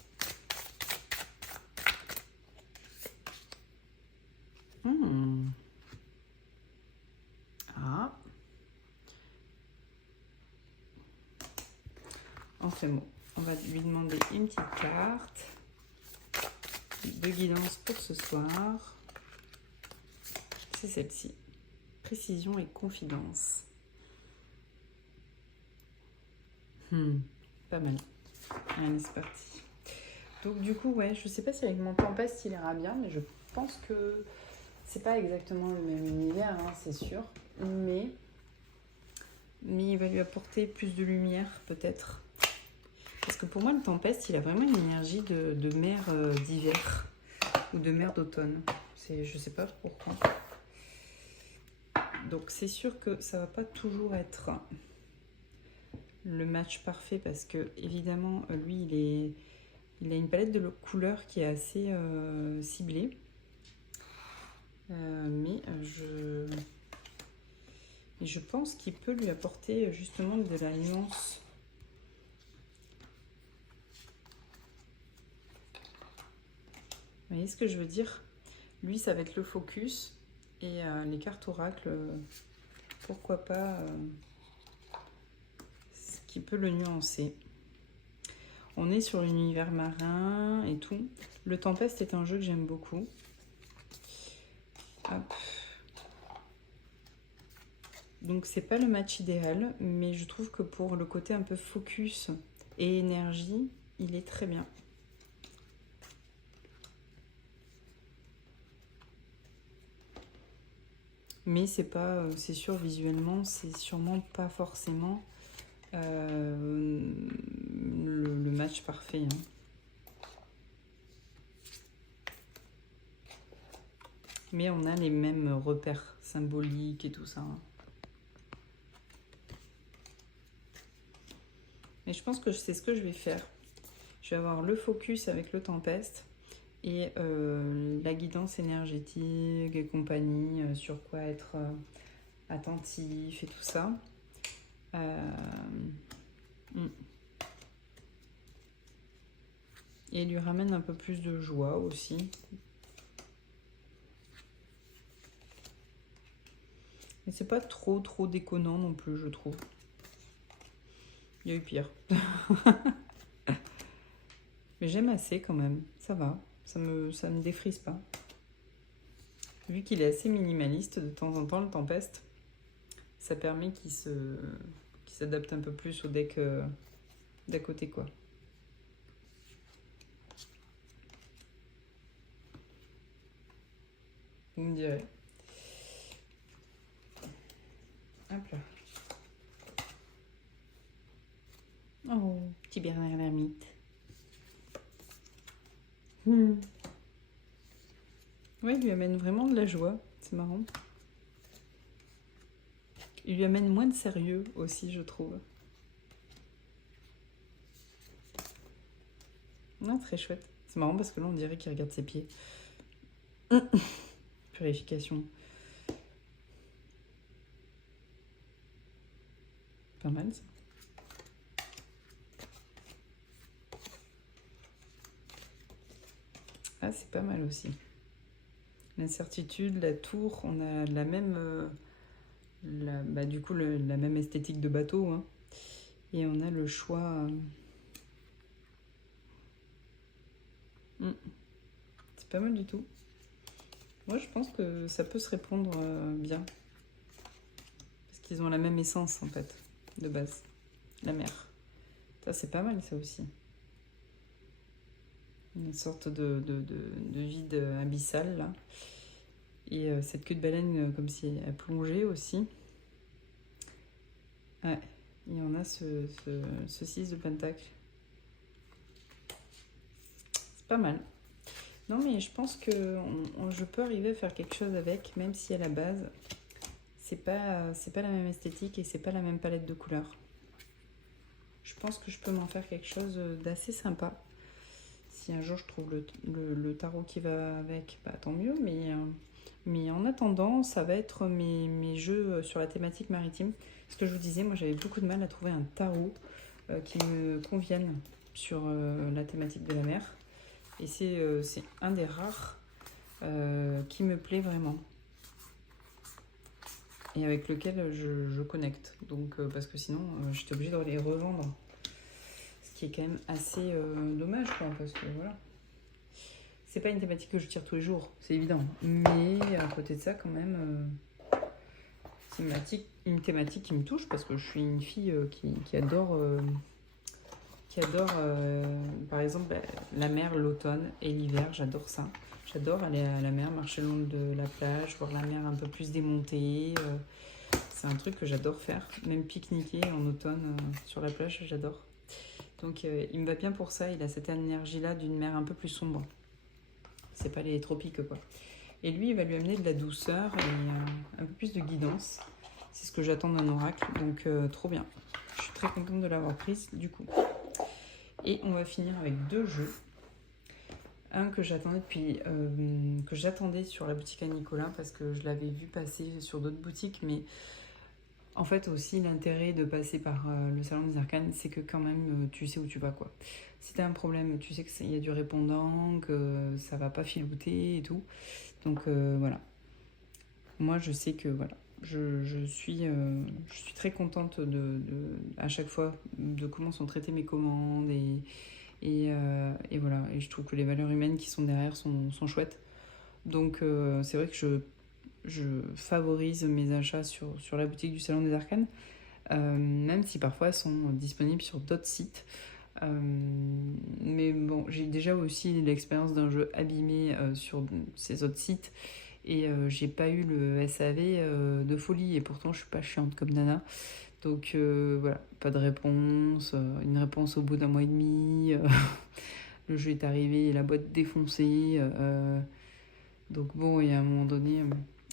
Ah. En fait, bon, on va lui demander une petite carte de guidance pour ce soir. C'est celle-ci. Précision et confidence. Pas mal. Allez, c'est parti. Donc du coup, ouais, je sais pas si avec mon tempeste il ira bien, mais je pense que c'est pas exactement le même univers, hein, c'est sûr. Mais il va lui apporter plus de lumière, peut-être. Parce que pour moi, le tempeste, il a vraiment une énergie de mer d'hiver ou de mer d'automne. Je sais pas pourquoi. Donc c'est sûr que ça va pas toujours être le match parfait parce que évidemment, lui, il a une palette de couleurs qui est assez ciblée. Mais je pense qu'il peut lui apporter justement de la nuance. Vous voyez ce que je veux dire? Lui, ça va être le focus. Et les cartes oracles, pourquoi pas ce qui peut le nuancer. On est sur l'univers marin et tout. Le Tempeste est un jeu que j'aime beaucoup. Hop. Donc c'est pas le match idéal, mais je trouve que pour le côté un peu focus et énergie, il est très bien. Mais c'est pas, c'est sûr visuellement, c'est sûrement pas forcément le match parfait. Hein. Mais on a les mêmes repères symboliques et tout ça. Hein. Mais je pense que c'est ce que je vais faire. Je vais avoir le focus avec le Tempeste et la guidance énergétique et compagnie, sur quoi être attentif et tout ça. Et lui ramène un peu plus de joie aussi. Mais c'est pas trop déconnant non plus, je trouve. Il y a eu pire. Mais j'aime assez quand même, ça va. Ça me défrise pas. Vu qu'il est assez minimaliste, de temps en temps, le Tempeste, ça permet qu'il s'adapte un peu plus au deck d'à côté, quoi. Vous me direz. Hop là. Oh, petit Bernard l'ermite. Ouais, il lui amène vraiment de la joie. C'est marrant. Il lui amène moins de sérieux aussi, je trouve. Ah, très chouette. C'est marrant parce que là, on dirait qu'il regarde ses pieds. Purification. Pas mal, ça. Ah, c'est pas mal aussi. L'incertitude, la tour, on a la même... du coup, la même esthétique de bateau. Hein. Et on a le choix... C'est pas mal du tout. Moi, je pense que ça peut se répondre bien. Parce qu'ils ont la même essence, en fait, de base. La mer. Ça, c'est pas mal, ça aussi. Une sorte de vide abyssal, là. Et cette queue de baleine, comme si elle plongeait aussi. Ouais. Il y en a ce 6 de pentacle. C'est pas mal. Non, mais je pense que je peux arriver à faire quelque chose avec, même si à la base, c'est pas la même esthétique et c'est pas la même palette de couleurs. Je pense que je peux m'en faire quelque chose d'assez sympa. Si un jour je trouve le tarot qui va avec, bah, tant mieux. Mais en attendant, ça va être mes jeux sur la thématique maritime. Ce que je vous disais, moi j'avais beaucoup de mal à trouver un tarot qui me convienne sur la thématique de la mer. Et c'est un des rares qui me plaît vraiment. Et avec lequel je connecte. Donc, parce que sinon, j'étais obligée de les revendre. Ce qui est quand même assez dommage, quoi, parce que voilà. C'est pas une thématique que je tire tous les jours, c'est évident. Mais à côté de ça, quand même, une thématique qui me touche, parce que je suis une fille qui adore... par exemple, la mer, l'automne et l'hiver, j'adore ça. J'adore aller à la mer, marcher le long de la plage, voir la mer un peu plus démontée. C'est un truc que j'adore faire. Même pique-niquer en automne sur la plage, j'adore. Donc il me va bien pour ça. Il a cette énergie-là d'une mer un peu plus sombre. C'est pas les tropiques, quoi. Et lui, il va lui amener de la douceur et un peu plus de guidance. C'est ce que j'attends d'un oracle. Donc trop bien. Je suis très contente de l'avoir prise, du coup. Et on va finir avec 2 jeux. Un que j'attendais sur la boutique à Nicolas parce que je l'avais vu passer sur d'autres boutiques, mais en fait aussi l'intérêt de passer par le salon des arcanes, c'est que quand même tu sais où tu vas, quoi. Si t'as un problème, tu sais qu'il y a du répondant, que ça va pas filouter et tout. Donc voilà. Moi je sais que voilà. Je suis très contente à chaque fois de comment sont traitées mes commandes et voilà, et je trouve que les valeurs humaines qui sont derrière sont chouettes. Donc c'est vrai que je favorise mes achats sur la boutique du Salon des Arcanes, même si parfois elles sont disponibles sur d'autres sites. Mais bon, j'ai déjà aussi l'expérience d'un jeu abîmé sur ces autres sites et j'ai pas eu le SAV de folie et pourtant je suis pas chiante comme Nana. Donc voilà, pas de réponse, une réponse au bout d'1 mois et demi, le jeu est arrivé et la boîte défoncée. Donc bon, il y a un moment donné,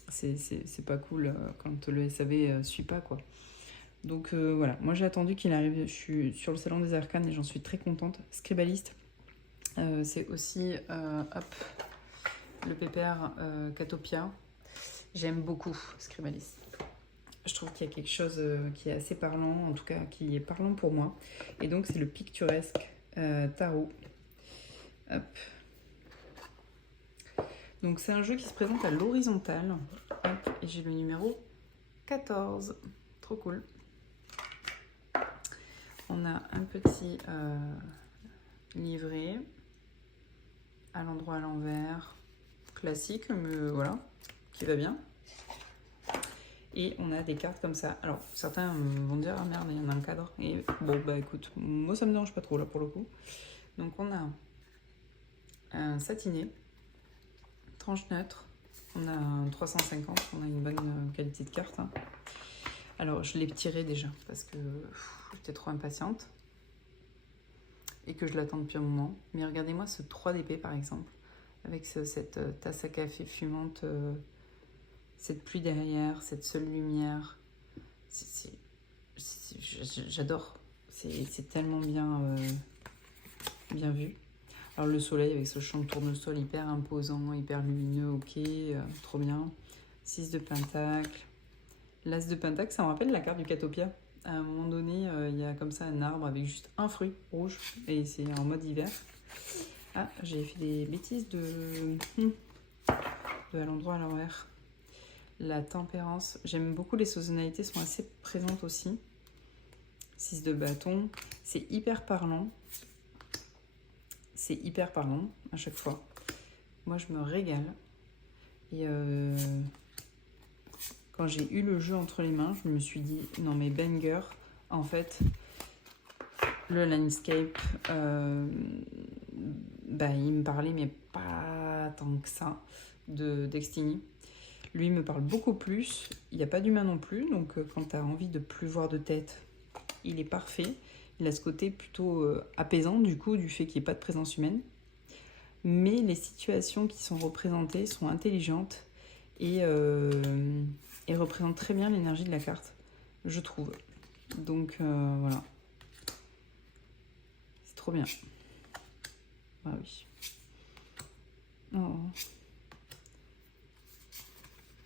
c'est pas cool quand le SAV suit pas, quoi. Donc voilà, moi j'ai attendu qu'il arrive, je suis sur le salon des arcanes et j'en suis très contente. Scribaliste, c'est aussi le pépère Catopia. J'aime beaucoup Scribaliste. Je trouve qu'il y a quelque chose qui est assez parlant, en tout cas qui est parlant pour moi. Et donc c'est le picturesque tarot. Hop. Donc c'est un jeu qui se présente à l'horizontale. Hop, et j'ai le numéro 14. Trop cool. On a un petit livret à l'endroit à l'envers. Classique, mais voilà, qui va bien. Et on a des cartes comme ça. Alors, certains vont dire, ah merde, il y en a un cadre. Et bon, bah écoute, moi ça me dérange pas trop là pour le coup. Donc on a un satiné, tranche neutre. On a un 350, on a une bonne qualité de carte. Hein. Alors, je l'ai tiré déjà parce que j'étais trop impatiente. Et que je l'attends depuis un moment. Mais regardez-moi ce 3 d'épée par exemple. Avec cette tasse à café fumante. Cette pluie derrière, cette seule lumière, j'adore. C'est tellement bien vu. Alors le soleil avec ce champ de tournesol hyper imposant, hyper lumineux, ok, trop bien. 6 de pentacle. L'as de pentacle, ça me rappelle la carte du Catopia. À un moment donné, il y a comme ça un arbre avec juste un fruit rouge et c'est en mode hiver. Ah, j'ai fait des bêtises de à l'endroit à l'envers. La tempérance. J'aime beaucoup les saisonnalités, sont assez présentes aussi. 6 de bâton. C'est hyper parlant. C'est hyper parlant à chaque fois. Moi, je me régale. Et quand j'ai eu le jeu entre les mains, je me suis dit, non mais banger, en fait, le landscape, il me parlait, mais pas tant que ça, de Destiny. Lui me parle beaucoup plus, il n'y a pas d'humain non plus, donc quand tu as envie de plus voir de tête, il est parfait. Il a ce côté plutôt apaisant du coup, du fait qu'il n'y ait pas de présence humaine. Mais les situations qui sont représentées sont intelligentes et représentent très bien l'énergie de la carte, je trouve. Donc voilà. C'est trop bien. Ah oui. Oh.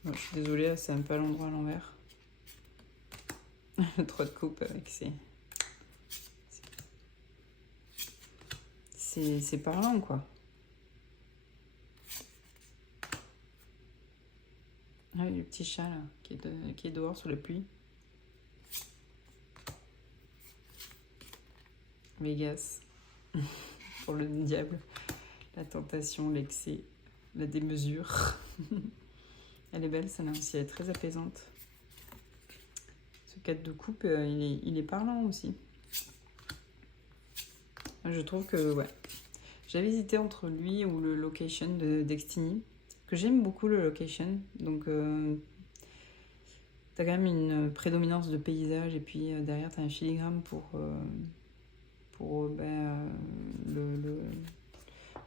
Bon, je suis désolée, c'est un peu à l'endroit à l'envers. Le 3 de coupe avec c'est parlant, quoi. Ah oui, le petit chat, là, qui est dehors sous la pluie. Vegas. Pour le diable. La tentation, l'excès, la démesure. Elle est belle, celle-là aussi, elle est très apaisante. Ce 4 de coupe, il est parlant aussi. Je trouve que, ouais. J'avais hésité entre lui ou le location de Destiny, que j'aime beaucoup le location. Donc, t'as quand même une prédominance de paysage et puis derrière, t'as un filigrane pour le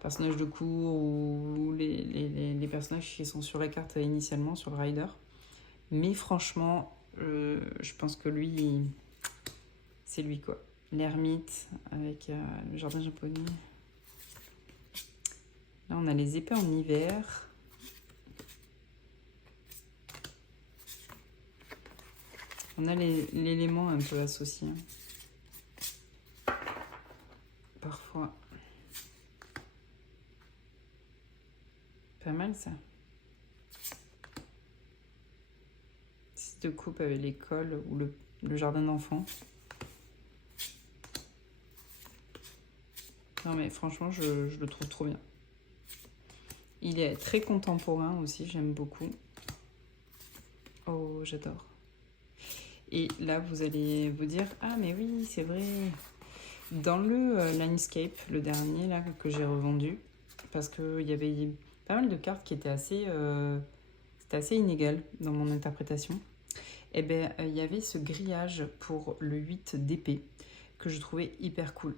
personnage de cours ou les personnages qui sont sur la carte initialement, sur le rider. Mais franchement, je pense que lui, c'est lui, quoi. L'ermite avec le jardin japonais. Là, on a les épées en hiver. On a l'élément un peu associé. Parfois. Pas mal, ça. 6 de coupe avec l'école ou le jardin d'enfants. Non, mais franchement, je le trouve trop bien. Il est très contemporain aussi, j'aime beaucoup. Oh, j'adore. Et là, vous allez vous dire, ah mais oui, c'est vrai. Dans le landscape, le dernier là que j'ai revendu, parce qu'il y avait pas mal de cartes qui étaient c'était assez inégal dans mon interprétation. Et ben, il y avait ce grillage pour le 8 d'épée que je trouvais hyper cool.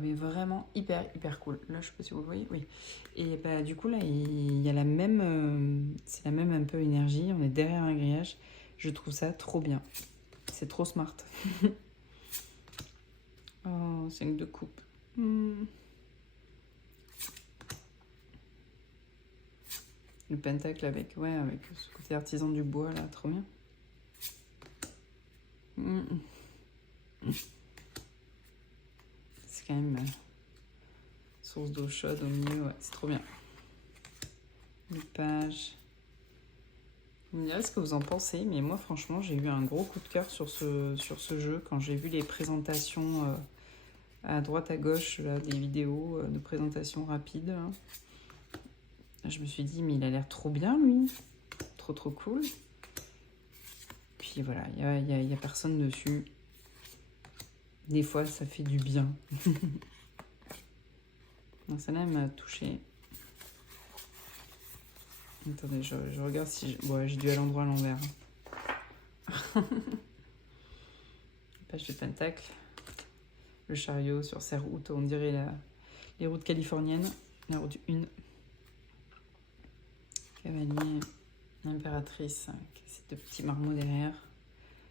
Mais vraiment hyper cool. Là, je sais pas si vous le voyez, oui. Et bah, du coup, là, il y a la même, c'est la même un peu énergie. On est derrière un grillage. Je trouve ça trop bien. C'est trop smart. Oh, 5 de coupe. Le pentacle avec ce côté artisan du bois, là, trop bien. C'est quand même source d'eau chaude au milieu, ouais, c'est trop bien. Les pages. Vous me direz ce que vous en pensez, mais moi franchement j'ai eu un gros coup de cœur sur ce jeu quand j'ai vu les présentations à droite à gauche, là, des vidéos de présentation rapide. Hein. Je me suis dit mais il a l'air trop bien lui, trop cool. Puis voilà, il y a personne dessus. Des fois ça fait du bien. Celle-là m'a touchée. Attendez, je regarde si... Ouais, j'ai dû à l'endroit à l'envers. Page de pentacle. Le chariot sur ses routes, on dirait les routes californiennes. La route 1. Cavalier, l'impératrice, avec ces deux petits marmots derrière.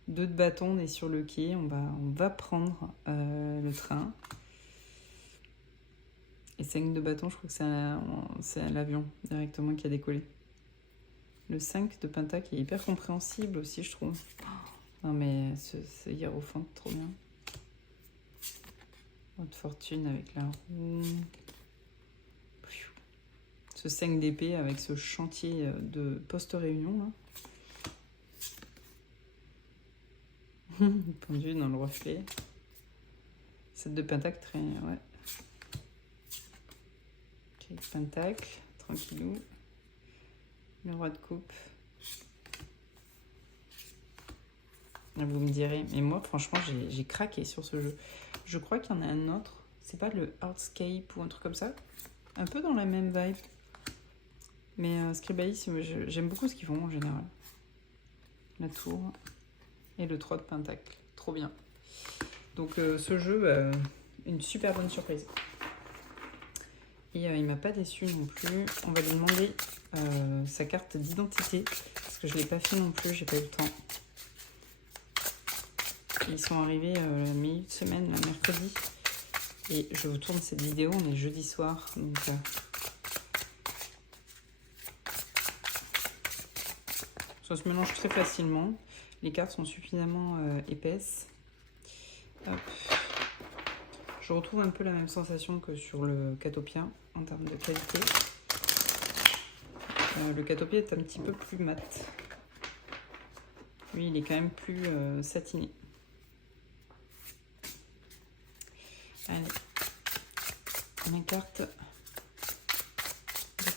2 de bâton, on est sur le quai. On va prendre le train. Et 5 de bâton, je crois que c'est l'avion directement qui a décollé. Le 5 de pentacle est hyper compréhensible aussi, je trouve. Non mais ce hiérophante, trop bien. Haute fortune avec la roue. ce 5 d'épée avec ce chantier de post-réunion. Pendu dans le reflet. 7 de pentacle, très... Ouais. Ok, pentacle, tranquillou. Le roi de coupe. Vous me direz, mais moi franchement j'ai craqué sur ce jeu. Je crois qu'il y en a un autre, c'est pas le Hardscape ou un truc comme ça, un peu dans la même vibe. Mais Scribaliss, j'aime beaucoup ce qu'ils font en général. La tour et le 3 de pentacle, trop bien. Donc ce jeu, une super bonne surprise. Et il m'a pas déçu non plus. On va lui demander sa carte d'identité, parce que je l'ai pas fait non plus, j'ai pas eu le temps. Ils sont arrivés la milieu de semaine, le mercredi. Et je vous tourne cette vidéo, on est jeudi soir. Donc, ça se mélange très facilement. Les cartes sont suffisamment épaisses. Hop. Je retrouve un peu la même sensation que sur le Catopia en termes de qualité. Le Catopia est un petit peu plus mat. Lui, il est quand même plus satiné. Allez, ma carte de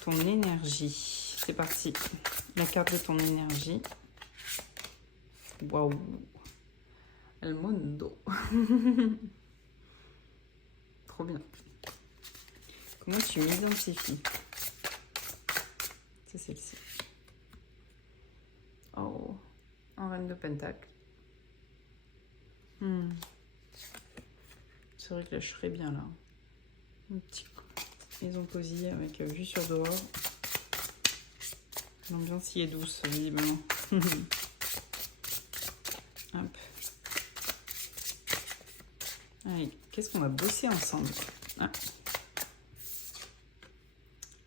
ton énergie. C'est parti. La carte de ton énergie. Waouh. El Mundo. Trop bien. Comment tu m'identifies? C'est celle-ci. Oh, en reine de pentacle. C'est vrai que là, je serais bien là. Un petit maison cosy avec vue sur dehors. L'ambiance y est douce, visiblement. Hop. Allez, qu'est-ce qu'on va bosser ensemble?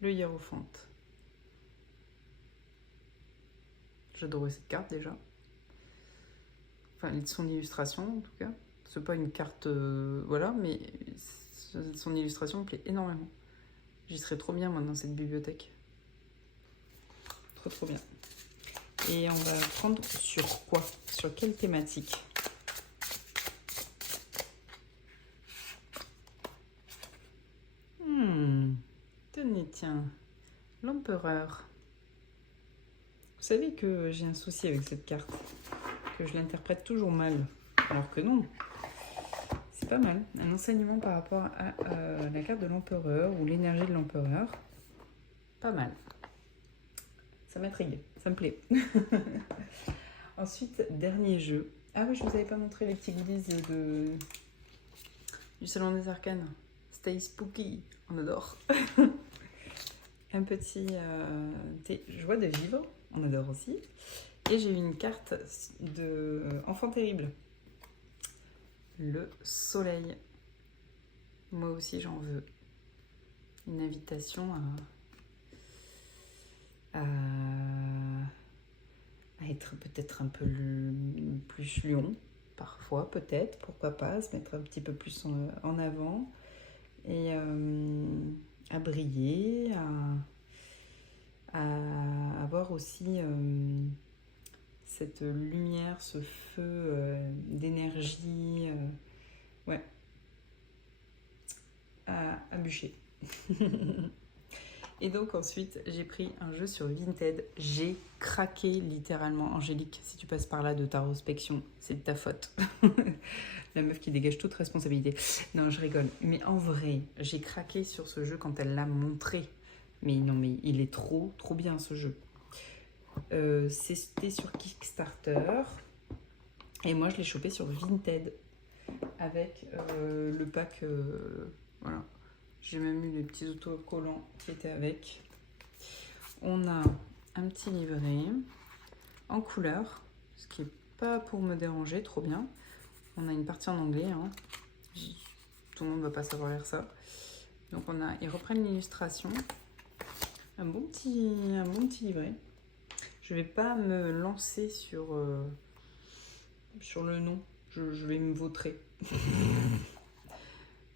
Le hiérophante. J'adorais cette carte déjà. Enfin, son illustration en tout cas. C'est pas une carte, voilà, mais son illustration me plaît énormément. J'y serais trop bien moi dans cette bibliothèque. Trop bien. Et on va prendre sur quoi? Sur quelle thématique? Tenez, tiens. L'empereur. Vous savez que j'ai un souci avec cette carte. Que je l'interprète toujours mal. Alors que non. C'est pas mal. Un enseignement par rapport à la carte de l'empereur ou l'énergie de l'empereur. Pas mal. Ça m'intrigue. Ça me plaît. Ensuite, dernier jeu. Ah oui, je vous avais pas montré les petits goodies du Salon des Arcanes. Stay spooky. On adore. Un petit joie de vivre. On adore aussi. Et j'ai eu une carte de Enfant Terrible. Le soleil. Moi aussi, j'en veux. Une invitation à être peut-être un peu plus lion. Parfois, peut-être. Pourquoi pas. Se mettre un petit peu plus en avant. Et à briller. À avoir aussi cette lumière, ce feu d'énergie, ouais, à bûcher. Et donc ensuite, j'ai pris un jeu sur Vinted. J'ai craqué littéralement. Angélique, si tu passes par là de ta prospection, c'est de ta faute. La meuf qui dégage toute responsabilité. Non, je rigole. Mais en vrai, j'ai craqué sur ce jeu quand elle l'a montré. Mais non, mais il est trop bien ce jeu. C'était sur Kickstarter. Et moi, je l'ai chopé sur Vinted. Avec le pack... voilà. J'ai même eu les petits autocollants qui étaient avec. On a un petit livret en couleur. Ce qui n'est pas pour me déranger, trop bien. On a une partie en anglais. Hein. Tout le monde ne va pas savoir lire ça. Donc ils reprennent l'illustration. Un bon petit livret. Je vais pas me lancer sur le nom. Je vais me vautrer.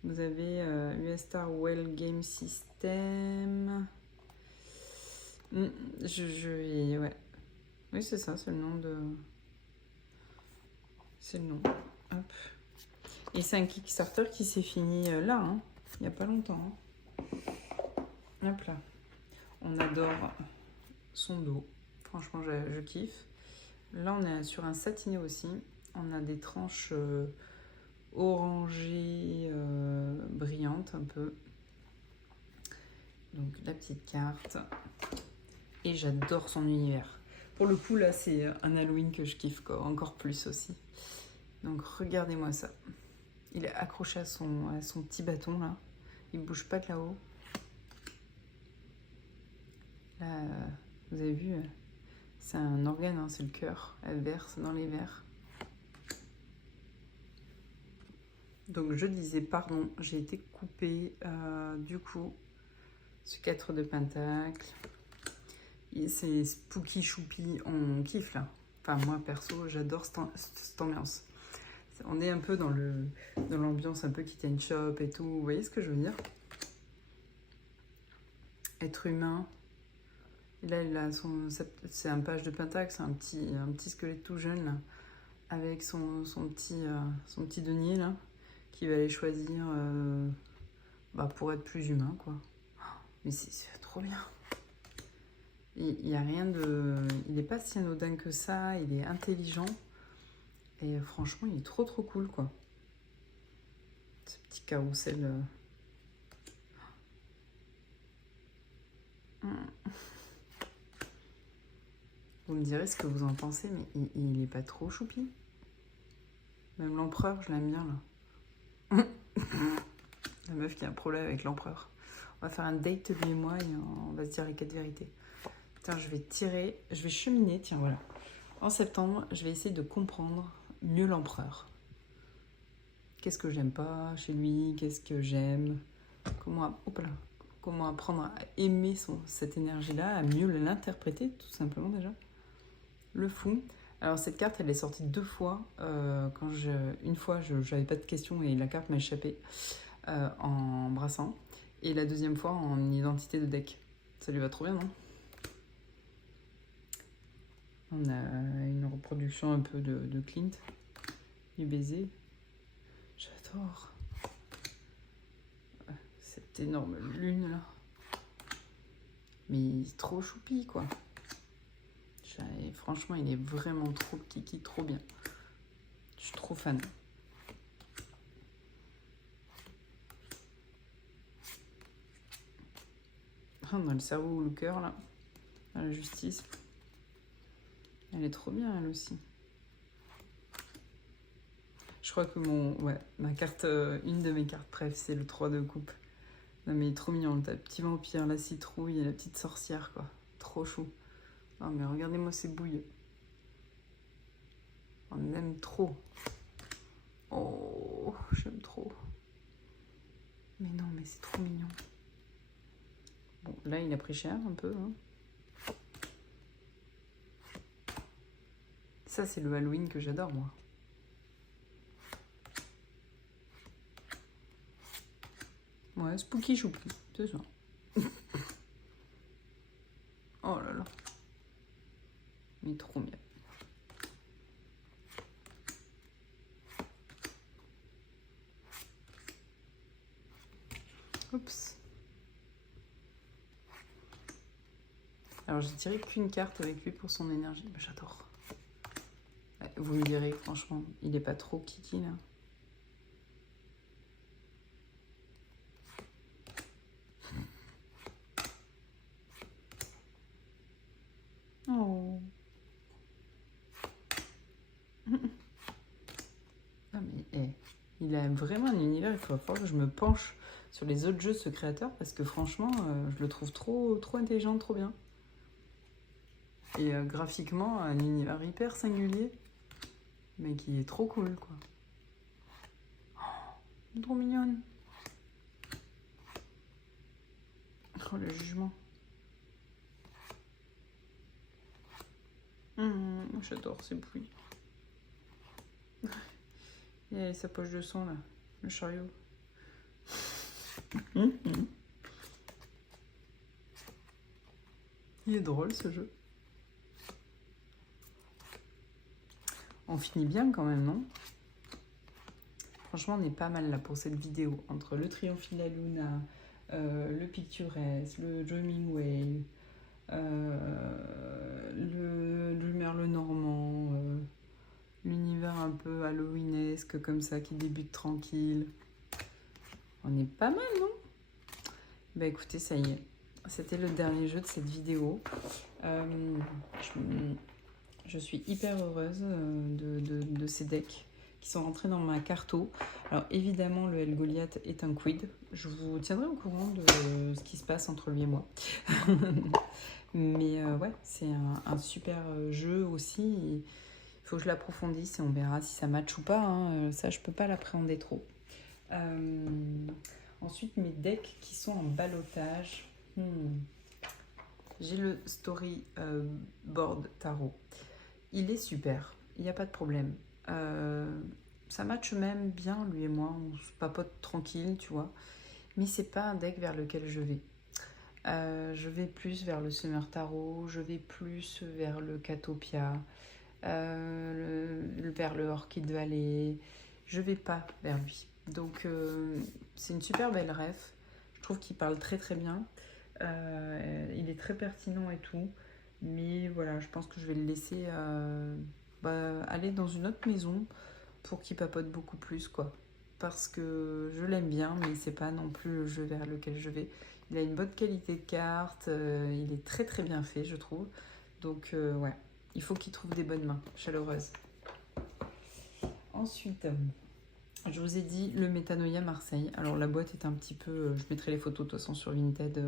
Vous avez US Star Well Game System. Ouais. Oui, c'est ça, c'est le nom de... C'est le nom. Hop. Et c'est un Kickstarter qui s'est fini là, hein, il n'y a pas longtemps. Hein. Hop là. On adore son dos. Franchement, je kiffe. Là, on est sur un satiné aussi. On a des tranches orangées, brillantes un peu. Donc, la petite carte. Et j'adore son univers. Pour le coup, là, c'est un Halloween que je kiffe quoi, encore plus aussi. Donc, regardez-moi ça. Il est accroché à son petit bâton, là. Il ne bouge pas de là-haut. Là, vous avez vu, c'est un organe, hein, c'est le cœur. Elle verse dans les verres. Donc, je disais, pardon, j'ai été coupée, du coup, ce 4 de pentacle. C'est spooky choupi, on kiffe, là. Enfin, moi, perso, j'adore cette ambiance. On est un peu dans l'ambiance un peu Kitten Shop et tout. Vous voyez ce que je veux dire? Être humain. Et là, c'est un page de pentacle, c'est un petit squelette tout jeune, là, avec son petit denier, là, qui va aller choisir pour être plus humain, quoi. Mais c'est trop bien. Il y a rien de... Il n'est pas si anodin que ça, il est intelligent. Et franchement, il est trop cool, quoi. Ce petit carrousel. Vous me direz ce que vous en pensez, mais il est pas trop choupi. Même l'empereur, je l'aime bien, là. La meuf qui a un problème avec l'empereur. On va faire un date, lui et moi, et on va se dire les 4 vérités. Tiens, je vais cheminer, tiens, voilà. En septembre, je vais essayer de comprendre mieux l'empereur. Qu'est-ce que j'aime pas chez lui? Qu'est-ce que j'aime? Comment apprendre à aimer cette énergie-là, à mieux l'interpréter, tout simplement déjà. Le fou. Alors cette carte, elle est sortie 2 fois. Une fois, je n'avais pas de questions et la carte m'a échappé en brassant. Et la deuxième fois, en identité de deck. Ça lui va trop bien, non? On a une reproduction un peu de Clint, du baiser. J'adore. Cette énorme lune là. Mais il est trop choupi quoi. Franchement, il est vraiment trop kiki, trop bien. Je suis trop fan. On a le cerveau ou le cœur là. La justice. Elle est trop bien elle aussi. Je crois que ma carte, une de mes cartes préf, c'est le 3 de coupe. Non mais il est trop mignon, t'as le petit vampire, la citrouille et la petite sorcière quoi. Trop chou. Non mais regardez-moi ces bouilles. On aime trop. Oh, j'aime trop. Mais non, mais c'est trop mignon. Bon, là, il a pris cher un peu. Hein. Ça, c'est le Halloween que j'adore, moi. Ouais, spooky choupi, c'est ça. Oh là là. Mais trop bien. Oups. Alors, j'ai tiré qu'une carte avec lui pour son énergie. Bah, j'adore. Ouais, vous me direz, franchement, il est pas trop kiki, là. Oh. Ah, mais il a vraiment un univers, il faut falloir que je me penche sur les autres jeux de ce créateur parce que franchement, je le trouve trop intelligent, trop bien. Et graphiquement, un univers hyper singulier, mais qui est trop cool, quoi. Oh, trop mignonne. Oh, le jugement. J'adore ces bruits. Et sa poche de sang, là, le chariot. Il est drôle ce jeu. On finit bien quand même, non? Franchement, on est pas mal là pour cette vidéo. Entre le Triomphe de la Luna, le Picturesque, le Dreaming Whale, le Merle Normand, l'univers un peu halloweenesque comme ça qui débute tranquille. On est pas mal, non? Bah écoutez, ça y est. C'était le dernier jeu de cette vidéo. Je suis hyper heureuse de ces decks qui sont rentrés dans ma carto. Alors évidemment, le Helgoliath est un quid. Je vous tiendrai au courant de ce qui se passe entre lui et moi. Mais ouais, c'est un super jeu aussi. Il faut que je l'approfondisse et on verra si ça match ou pas. Hein. Ça, je peux pas l'appréhender trop. Ensuite, mes decks qui sont en ballottage. J'ai le Storyboard Tarot. Il est super, il n'y a pas de problème. Ça match même bien, lui et moi, on se papote tranquille, tu vois. Mais c'est pas un deck vers lequel je vais. Je vais plus vers le Summer Tarot, je vais plus vers le Catopia, vers le Orchid Valley. Je vais pas vers lui. Donc c'est une super belle ref. Je trouve qu'il parle très très bien. Il est très pertinent et tout. Mais voilà, je pense que je vais le laisser aller dans une autre maison pour qu'il papote beaucoup plus, quoi. Parce que je l'aime bien, mais c'est pas non plus le jeu vers lequel je vais. Il a une bonne qualité de carte, il est très très bien fait, je trouve. Donc ouais, il faut qu'il trouve des bonnes mains chaleureuses. Ensuite, je vous ai dit le Metanoia Marseille. Alors la boîte est un petit peu... je mettrai les photos de toute façon sur Vinted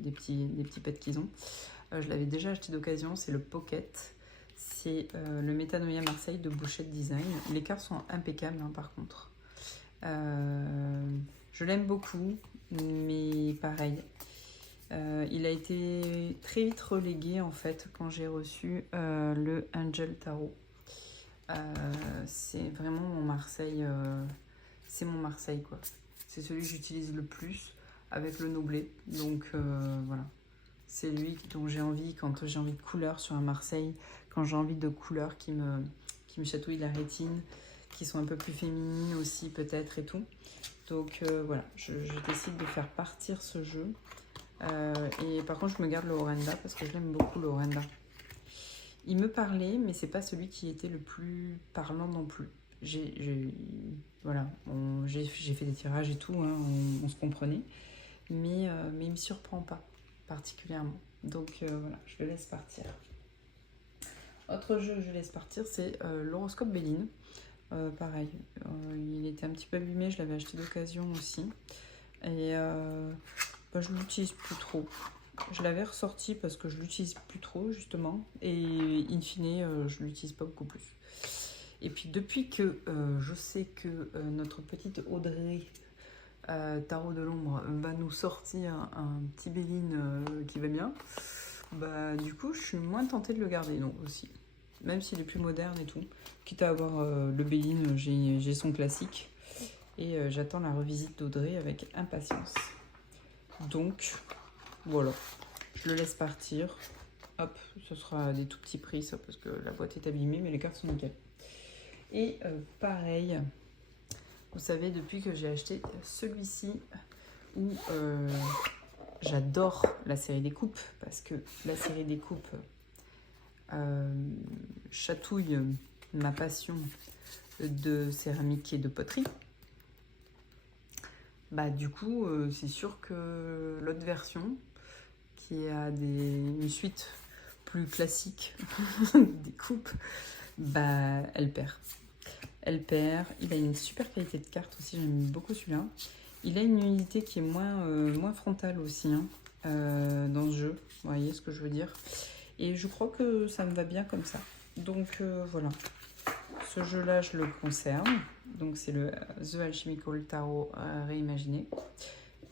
des petits pets qu'ils ont. Je l'avais déjà acheté d'occasion, c'est le Pocket. C'est le Metanoia Marseille de Bouchette Design. Les cartes sont impeccables hein, par contre. Je l'aime beaucoup, mais pareil. Il a été très vite relégué en fait quand j'ai reçu le Angel Tarot. C'est vraiment mon Marseille. C'est mon Marseille quoi. C'est celui que j'utilise le plus avec le Noblet. Donc voilà. C'est lui dont j'ai envie quand j'ai envie de couleurs sur un Marseille, quand j'ai envie de couleurs qui me chatouillent la rétine, qui sont un peu plus féminines aussi peut-être et tout. Donc voilà, je décide de faire partir ce jeu. Et par contre, je me garde le Orenda parce que je l'aime beaucoup le Orenda. Il me parlait, mais c'est pas celui qui était le plus parlant non plus. Voilà, j'ai fait des tirages et tout, hein, on se comprenait. Mais il me surprend pas particulièrement. Donc voilà, je le laisse partir. Autre jeu que je laisse partir, c'est l'horoscope Béline. Pareil, il était un petit peu abîmé, je l'avais acheté d'occasion aussi. Et je ne l'utilise plus trop. Je l'avais ressorti parce que je l'utilise plus trop justement. Et in fine, je ne l'utilise pas beaucoup plus. Et puis depuis que je sais que notre petite Audrey Tarot de l'ombre va nous sortir un petit Béline qui va bien, bah du coup je suis moins tentée de le garder non aussi, même s'il est plus moderne et tout, quitte à avoir le Béline, j'ai son classique et j'attends la revisite d'Audrey avec impatience. Donc voilà, je le laisse partir. Hop, ce sera des tout petits prix ça parce que la boîte est abîmée mais les cartes sont nickel. Et pareil, vous savez, depuis que j'ai acheté celui-ci, où j'adore la série des coupes, parce que la série des coupes chatouille ma passion de céramique et de poterie. Bah du coup, c'est sûr que l'autre version, qui a une suite plus classique des coupes, bah elle perd. Elle perd. Il a une super qualité de carte aussi, j'aime beaucoup celui-là. Il a une unité qui est moins frontale aussi hein, dans ce jeu, vous voyez ce que je veux dire. Et je crois que ça me va bien comme ça. Donc voilà, ce jeu-là je le conserve. Donc c'est le The Alchemical Tarot réimaginé.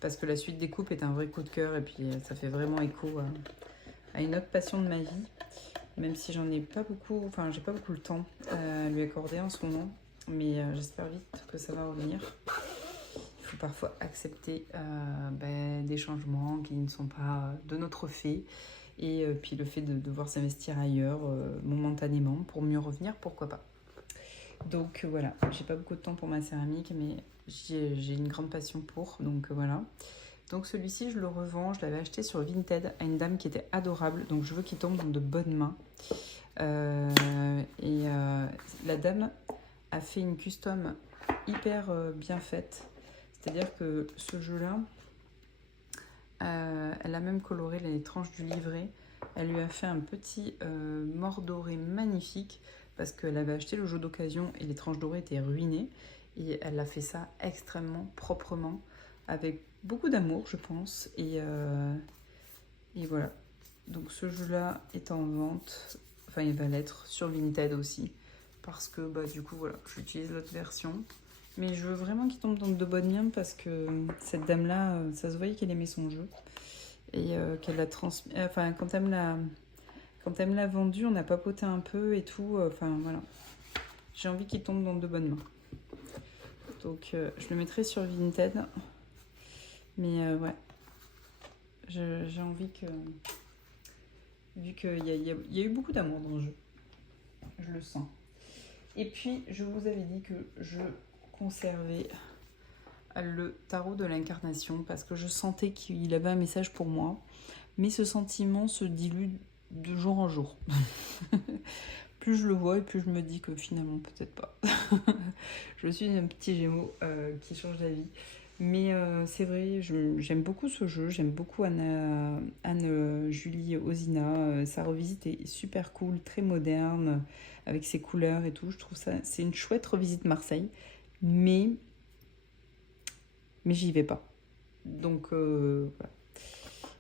Parce que la suite des coupes est un vrai coup de cœur et puis ça fait vraiment écho à une autre passion de ma vie. Même si j'en ai pas beaucoup, enfin j'ai pas beaucoup le temps à lui accorder en ce moment. Mais j'espère vite que ça va revenir. Il faut parfois accepter des changements qui ne sont pas de notre fait. Et puis le fait de devoir s'investir ailleurs momentanément pour mieux revenir, pourquoi pas. Donc voilà, j'ai pas beaucoup de temps pour ma céramique, mais j'ai une grande passion pour, donc voilà. Donc celui-ci, je le revends, je l'avais acheté sur Vinted à une dame qui était adorable, donc je veux qu'il tombe dans de bonnes mains. La dame a fait une custom hyper bien faite, c'est-à-dire que ce jeu-là, elle a même coloré les tranches du livret. Elle lui a fait un petit mort doré magnifique parce qu'elle avait acheté le jeu d'occasion et les tranches dorées étaient ruinées. Et elle a fait ça extrêmement proprement, avec beaucoup d'amour, je pense. Et voilà. Donc ce jeu-là est en vente. Enfin, il va l'être sur Vinted aussi. Parce que du coup, voilà, j'utilise l'autre version. Mais je veux vraiment qu'il tombe dans de bonnes mains parce que cette dame-là, ça se voyait qu'elle aimait son jeu. Et qu'elle l'a transmis. Enfin, quand elle me l'a vendu, on a papoté un peu et tout. Enfin, voilà. J'ai envie qu'il tombe dans de bonnes mains. Donc, je le mettrai sur Vinted. Mais ouais. J'ai envie que... Vu qu'il y a eu beaucoup d'amour dans le jeu. Je le sens. Et puis, je vous avais dit que je conservais le tarot de l'incarnation parce que je sentais qu'il avait un message pour moi. Mais ce sentiment se dilue de jour en jour. Plus je le vois et plus je me dis que finalement, peut-être pas. Je suis un petit Gémeaux qui change d'avis. Mais c'est vrai, j'aime beaucoup ce jeu. J'aime beaucoup Anne-Julie Ozina. Sa revisite est super cool, très moderne, avec ses couleurs et tout. Je trouve ça, c'est une chouette revisite Marseille. Mais j'y vais pas. Donc voilà.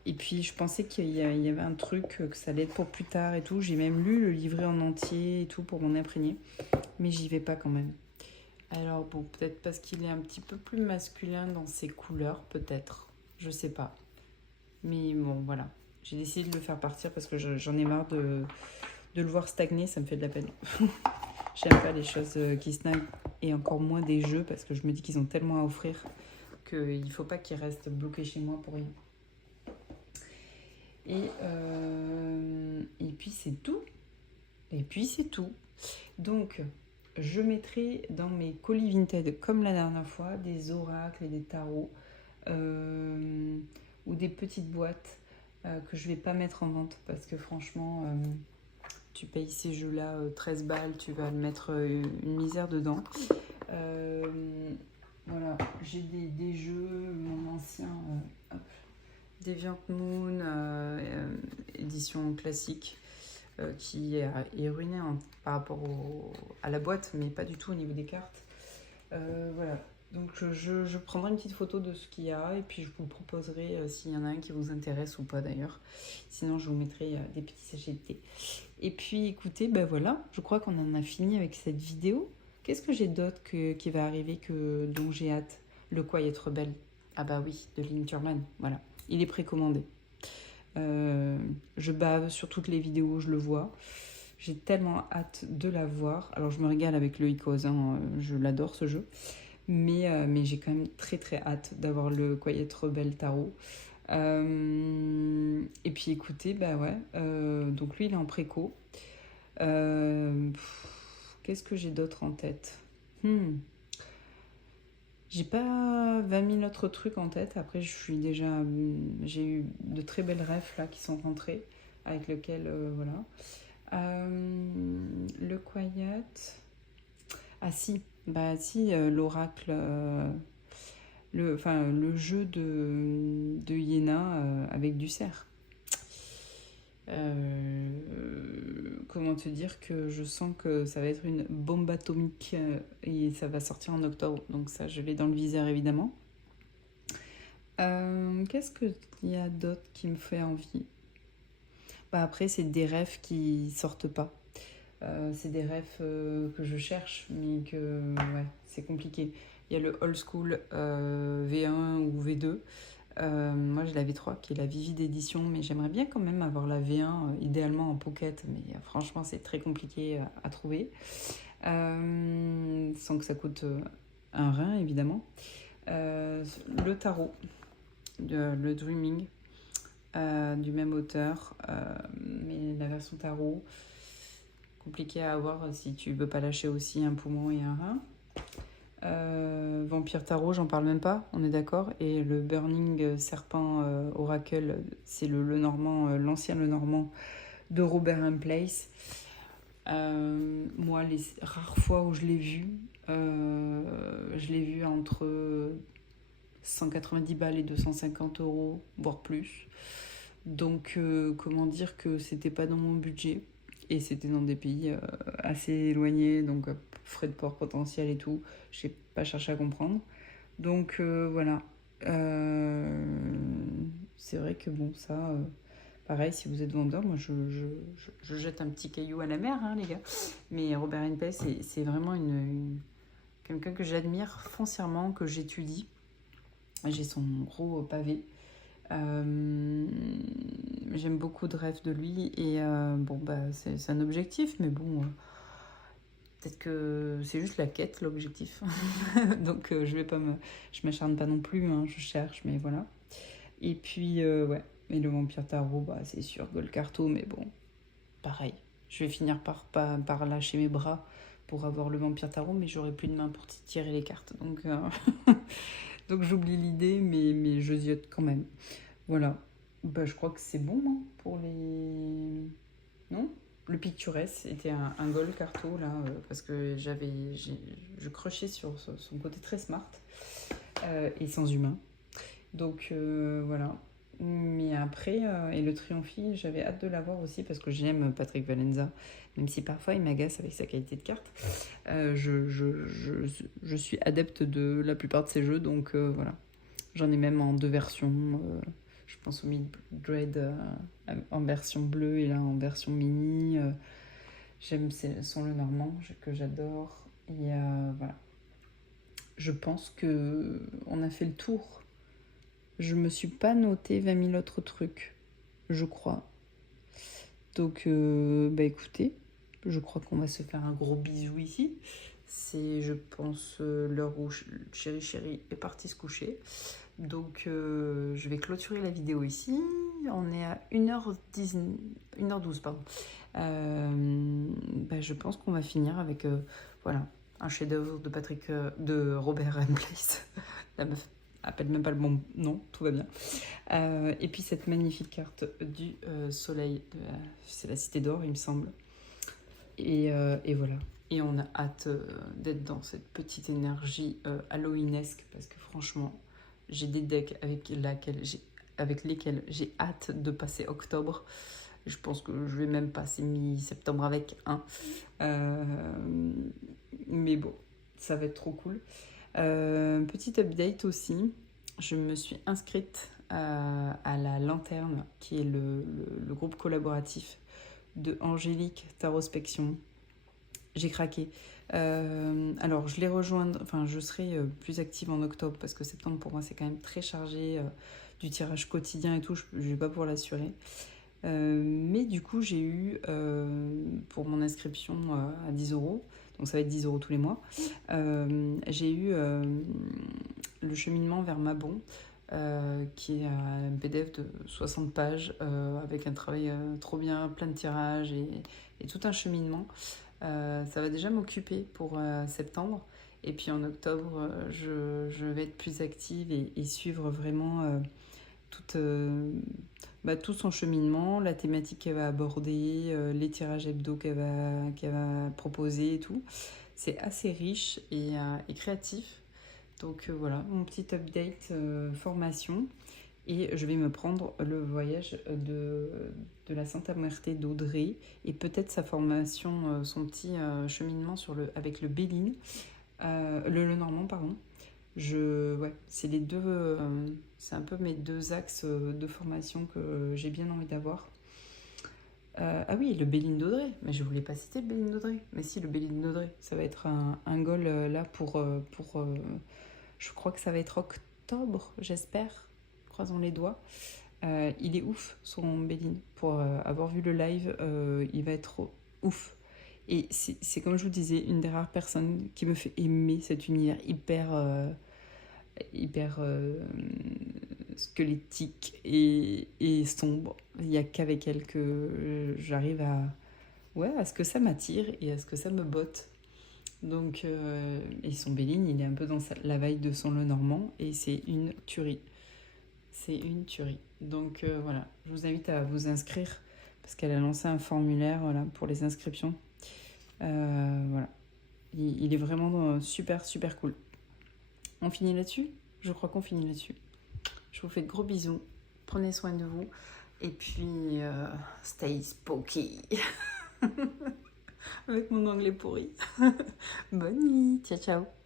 Et puis je pensais qu'il y avait un truc, que ça allait être pour plus tard et tout. J'ai même lu le livret en entier et tout pour m'en imprégner. Mais j'y vais pas quand même. Alors bon, peut-être parce qu'il est un petit peu plus masculin dans ses couleurs, peut-être. Je sais pas. Mais bon, voilà. J'ai décidé de le faire partir parce que j'en ai marre de le voir stagner, ça me fait de la peine. J'aime pas les choses qui stagnent et encore moins des jeux parce que je me dis qu'ils ont tellement à offrir qu'il faut pas qu'ils restent bloqués chez moi pour rien. Et puis c'est tout. Et puis c'est tout. Donc, je mettrai dans mes colis Vinted, comme la dernière fois, des oracles et des tarots ou des petites boîtes que je vais pas mettre en vente parce que franchement, tu payes ces jeux-là 13 balles, tu vas mettre une misère dedans. Voilà, j'ai des jeux, mon ancien Deviant Moon, édition classique. Qui est ruiné par rapport à la boîte, mais pas du tout au niveau des cartes. Voilà. Donc je prendrai une petite photo de ce qu'il y a et puis je vous proposerai s'il y en a un qui vous intéresse ou pas d'ailleurs. Sinon je vous mettrai des petits sachets de thé. Et puis écoutez, ben voilà, je crois qu'on en a fini avec cette vidéo. Qu'est-ce que j'ai d'autre qui va arriver dont j'ai hâte? Le Quiet Rebel. Ah bah oui, de Lynn Turman, voilà. Il est précommandé. Je bave sur toutes les vidéos, je le vois. J'ai tellement hâte de la voir. Alors je me régale avec le Icos, hein, je l'adore ce jeu. Mais j'ai quand même très très hâte d'avoir le Quiet Rebel Tarot. Et puis écoutez, bah ouais, donc lui il est en préco. Qu'est-ce que j'ai d'autre en tête? J'ai pas 20 000 autres trucs en tête. Après, j'ai eu de très belles refs là qui sont rentrées, avec lesquelles, voilà. Le Quiet. Ah si, l'oracle, le jeu de Iéna avec du cerf. Comment te dire que je sens que ça va être une bombe atomique et ça va sortir en octobre, donc ça je l'ai dans le viseur évidemment. Qu'est-ce qu'il y a d'autre qui me fait envie? Après c'est des rêves qui sortent pas, c'est des rêves que je cherche mais que ouais, c'est compliqué. Il y a le old school V1 ou V2. Moi j'ai la V3 qui est la Vivid édition, mais j'aimerais bien quand même avoir la V1 idéalement en pocket, mais franchement c'est très compliqué à trouver sans que ça coûte un rein évidemment. Le tarot, le Dreaming, du même auteur, mais la version tarot, compliqué à avoir si tu veux pas lâcher aussi un poumon et un rein. Vampire Tarot, j'en parle même pas, on est d'accord. Et le Burning Serpent Oracle, c'est le Lenormand, l'ancien Lenormand de Robert M. Place. Moi, les rares fois où je l'ai vu entre 190 balles et 250 €, voire plus. Donc, comment dire que c'était pas dans mon budget. Et c'était dans des pays assez éloignés, donc frais de port potentiel et tout. J'ai pas cherché à comprendre. Donc voilà. C'est vrai que bon, ça, pareil, si vous êtes vendeur, moi je jette un petit caillou à la mer, hein, les gars. Mais Robert N. Place, c'est vraiment quelqu'un que j'admire foncièrement, que j'étudie. J'ai son gros pavé. J'aime beaucoup de rêves de lui et bon bah c'est un objectif, mais bon peut-être que c'est juste la quête l'objectif. Donc je m'acharne pas non plus, hein, je cherche, mais voilà. Et puis ouais, et le Vampire Tarot, bah c'est sûr Gold Carto, mais bon pareil, je vais finir par lâcher mes bras pour avoir le Vampire Tarot, mais j'aurai plus de main pour tirer les cartes, donc donc j'oublie l'idée, mais je ziote quand même. Voilà. Bah, je crois que c'est bon, hein, pour les... Non? Le picturesque était un goal carto, là, parce que je crochais sur son côté très smart et sans humain. Donc, voilà. Mais après, et le Triomphi, j'avais hâte de l'avoir aussi parce que j'aime Patrick Valenza, même si parfois il m'agace avec sa qualité de carte. Je suis adepte de la plupart de ses jeux, donc voilà. J'en ai même en 2 versions. Je pense au Mid-Dread en version bleue et là en version mini. J'aime son Lenormand que j'adore. Et voilà. Je pense que on a fait le tour. Je me suis pas noté 20 000 autres trucs, je crois. Donc, bah écoutez, je crois qu'on va se faire un gros bisou ici. C'est, je pense, l'heure où Chéri est parti se coucher. Donc, je vais clôturer la vidéo ici. On est à 1h10, 1h12, pardon. Bah, je pense qu'on va finir avec voilà, un chef-d'œuvre de Robert M. Place. La meuf appelle même pas le bon nom, tout va bien. Et puis cette magnifique carte du soleil, c'est la Cité d'Or, il me semble. Et voilà. Et on a hâte d'être dans cette petite énergie halloweenesque parce que franchement, j'ai des decks avec lesquels j'ai hâte de passer octobre. Je pense que je vais même passer mi-septembre avec un. Mais bon, ça va être trop cool. Petit update aussi, je me suis inscrite à la Lanterne, qui est le groupe collaboratif de Angélique Tarospection. J'ai craqué. Alors, je les rejoins, enfin, je serai plus active en octobre parce que septembre pour moi c'est quand même très chargé du tirage quotidien et tout, je vais pas pouvoir l'assurer. Mais du coup, j'ai eu pour mon inscription à 10 €, donc ça va être 10 € tous les mois, j'ai eu le cheminement vers Mabon, qui est un PDF de 60 pages avec un travail trop bien, plein de tirages et tout un cheminement. Ça va déjà m'occuper pour septembre. Et puis en octobre, je vais être plus active et suivre vraiment tout son cheminement, la thématique qu'elle va aborder, les tirages hebdo qu'elle va proposer et tout. C'est assez riche et créatif. Donc voilà, mon petit update formation. Et je vais me prendre le voyage de la Santa Muerte d'Audrey et peut-être sa formation, son petit cheminement avec le Béline, le Lenormand, pardon. Ouais, c'est les deux, c'est un peu mes deux axes de formation que j'ai bien envie d'avoir. Ah oui, le Béline d'Audrey, mais je voulais pas citer le Béline d'Audrey. Mais si, le Béline d'Audrey, ça va être un goal là pour je crois que ça va être octobre, j'espère. Croisons les doigts. Il est ouf, son Béline. Pour avoir vu le live, il va être ouf. Et c'est comme je vous disais, une des rares personnes qui me fait aimer cet univers hyper squelettique et sombre. Il n'y a qu'avec elle que j'arrive à ce que ça m'attire et à ce que ça me botte. Donc, et son Béline, il est un peu dans la vibe de son Lenormand et c'est une tuerie. C'est une tuerie. Donc voilà, je vous invite à vous inscrire parce qu'elle a lancé un formulaire voilà, pour les inscriptions. Voilà, il est vraiment super, super cool. On finit là-dessus? Je crois qu'on finit là-dessus. Je vous fais de gros bisous. Prenez soin de vous. Et puis, stay spooky. Avec mon anglais pourri. Bonne nuit. Ciao, ciao.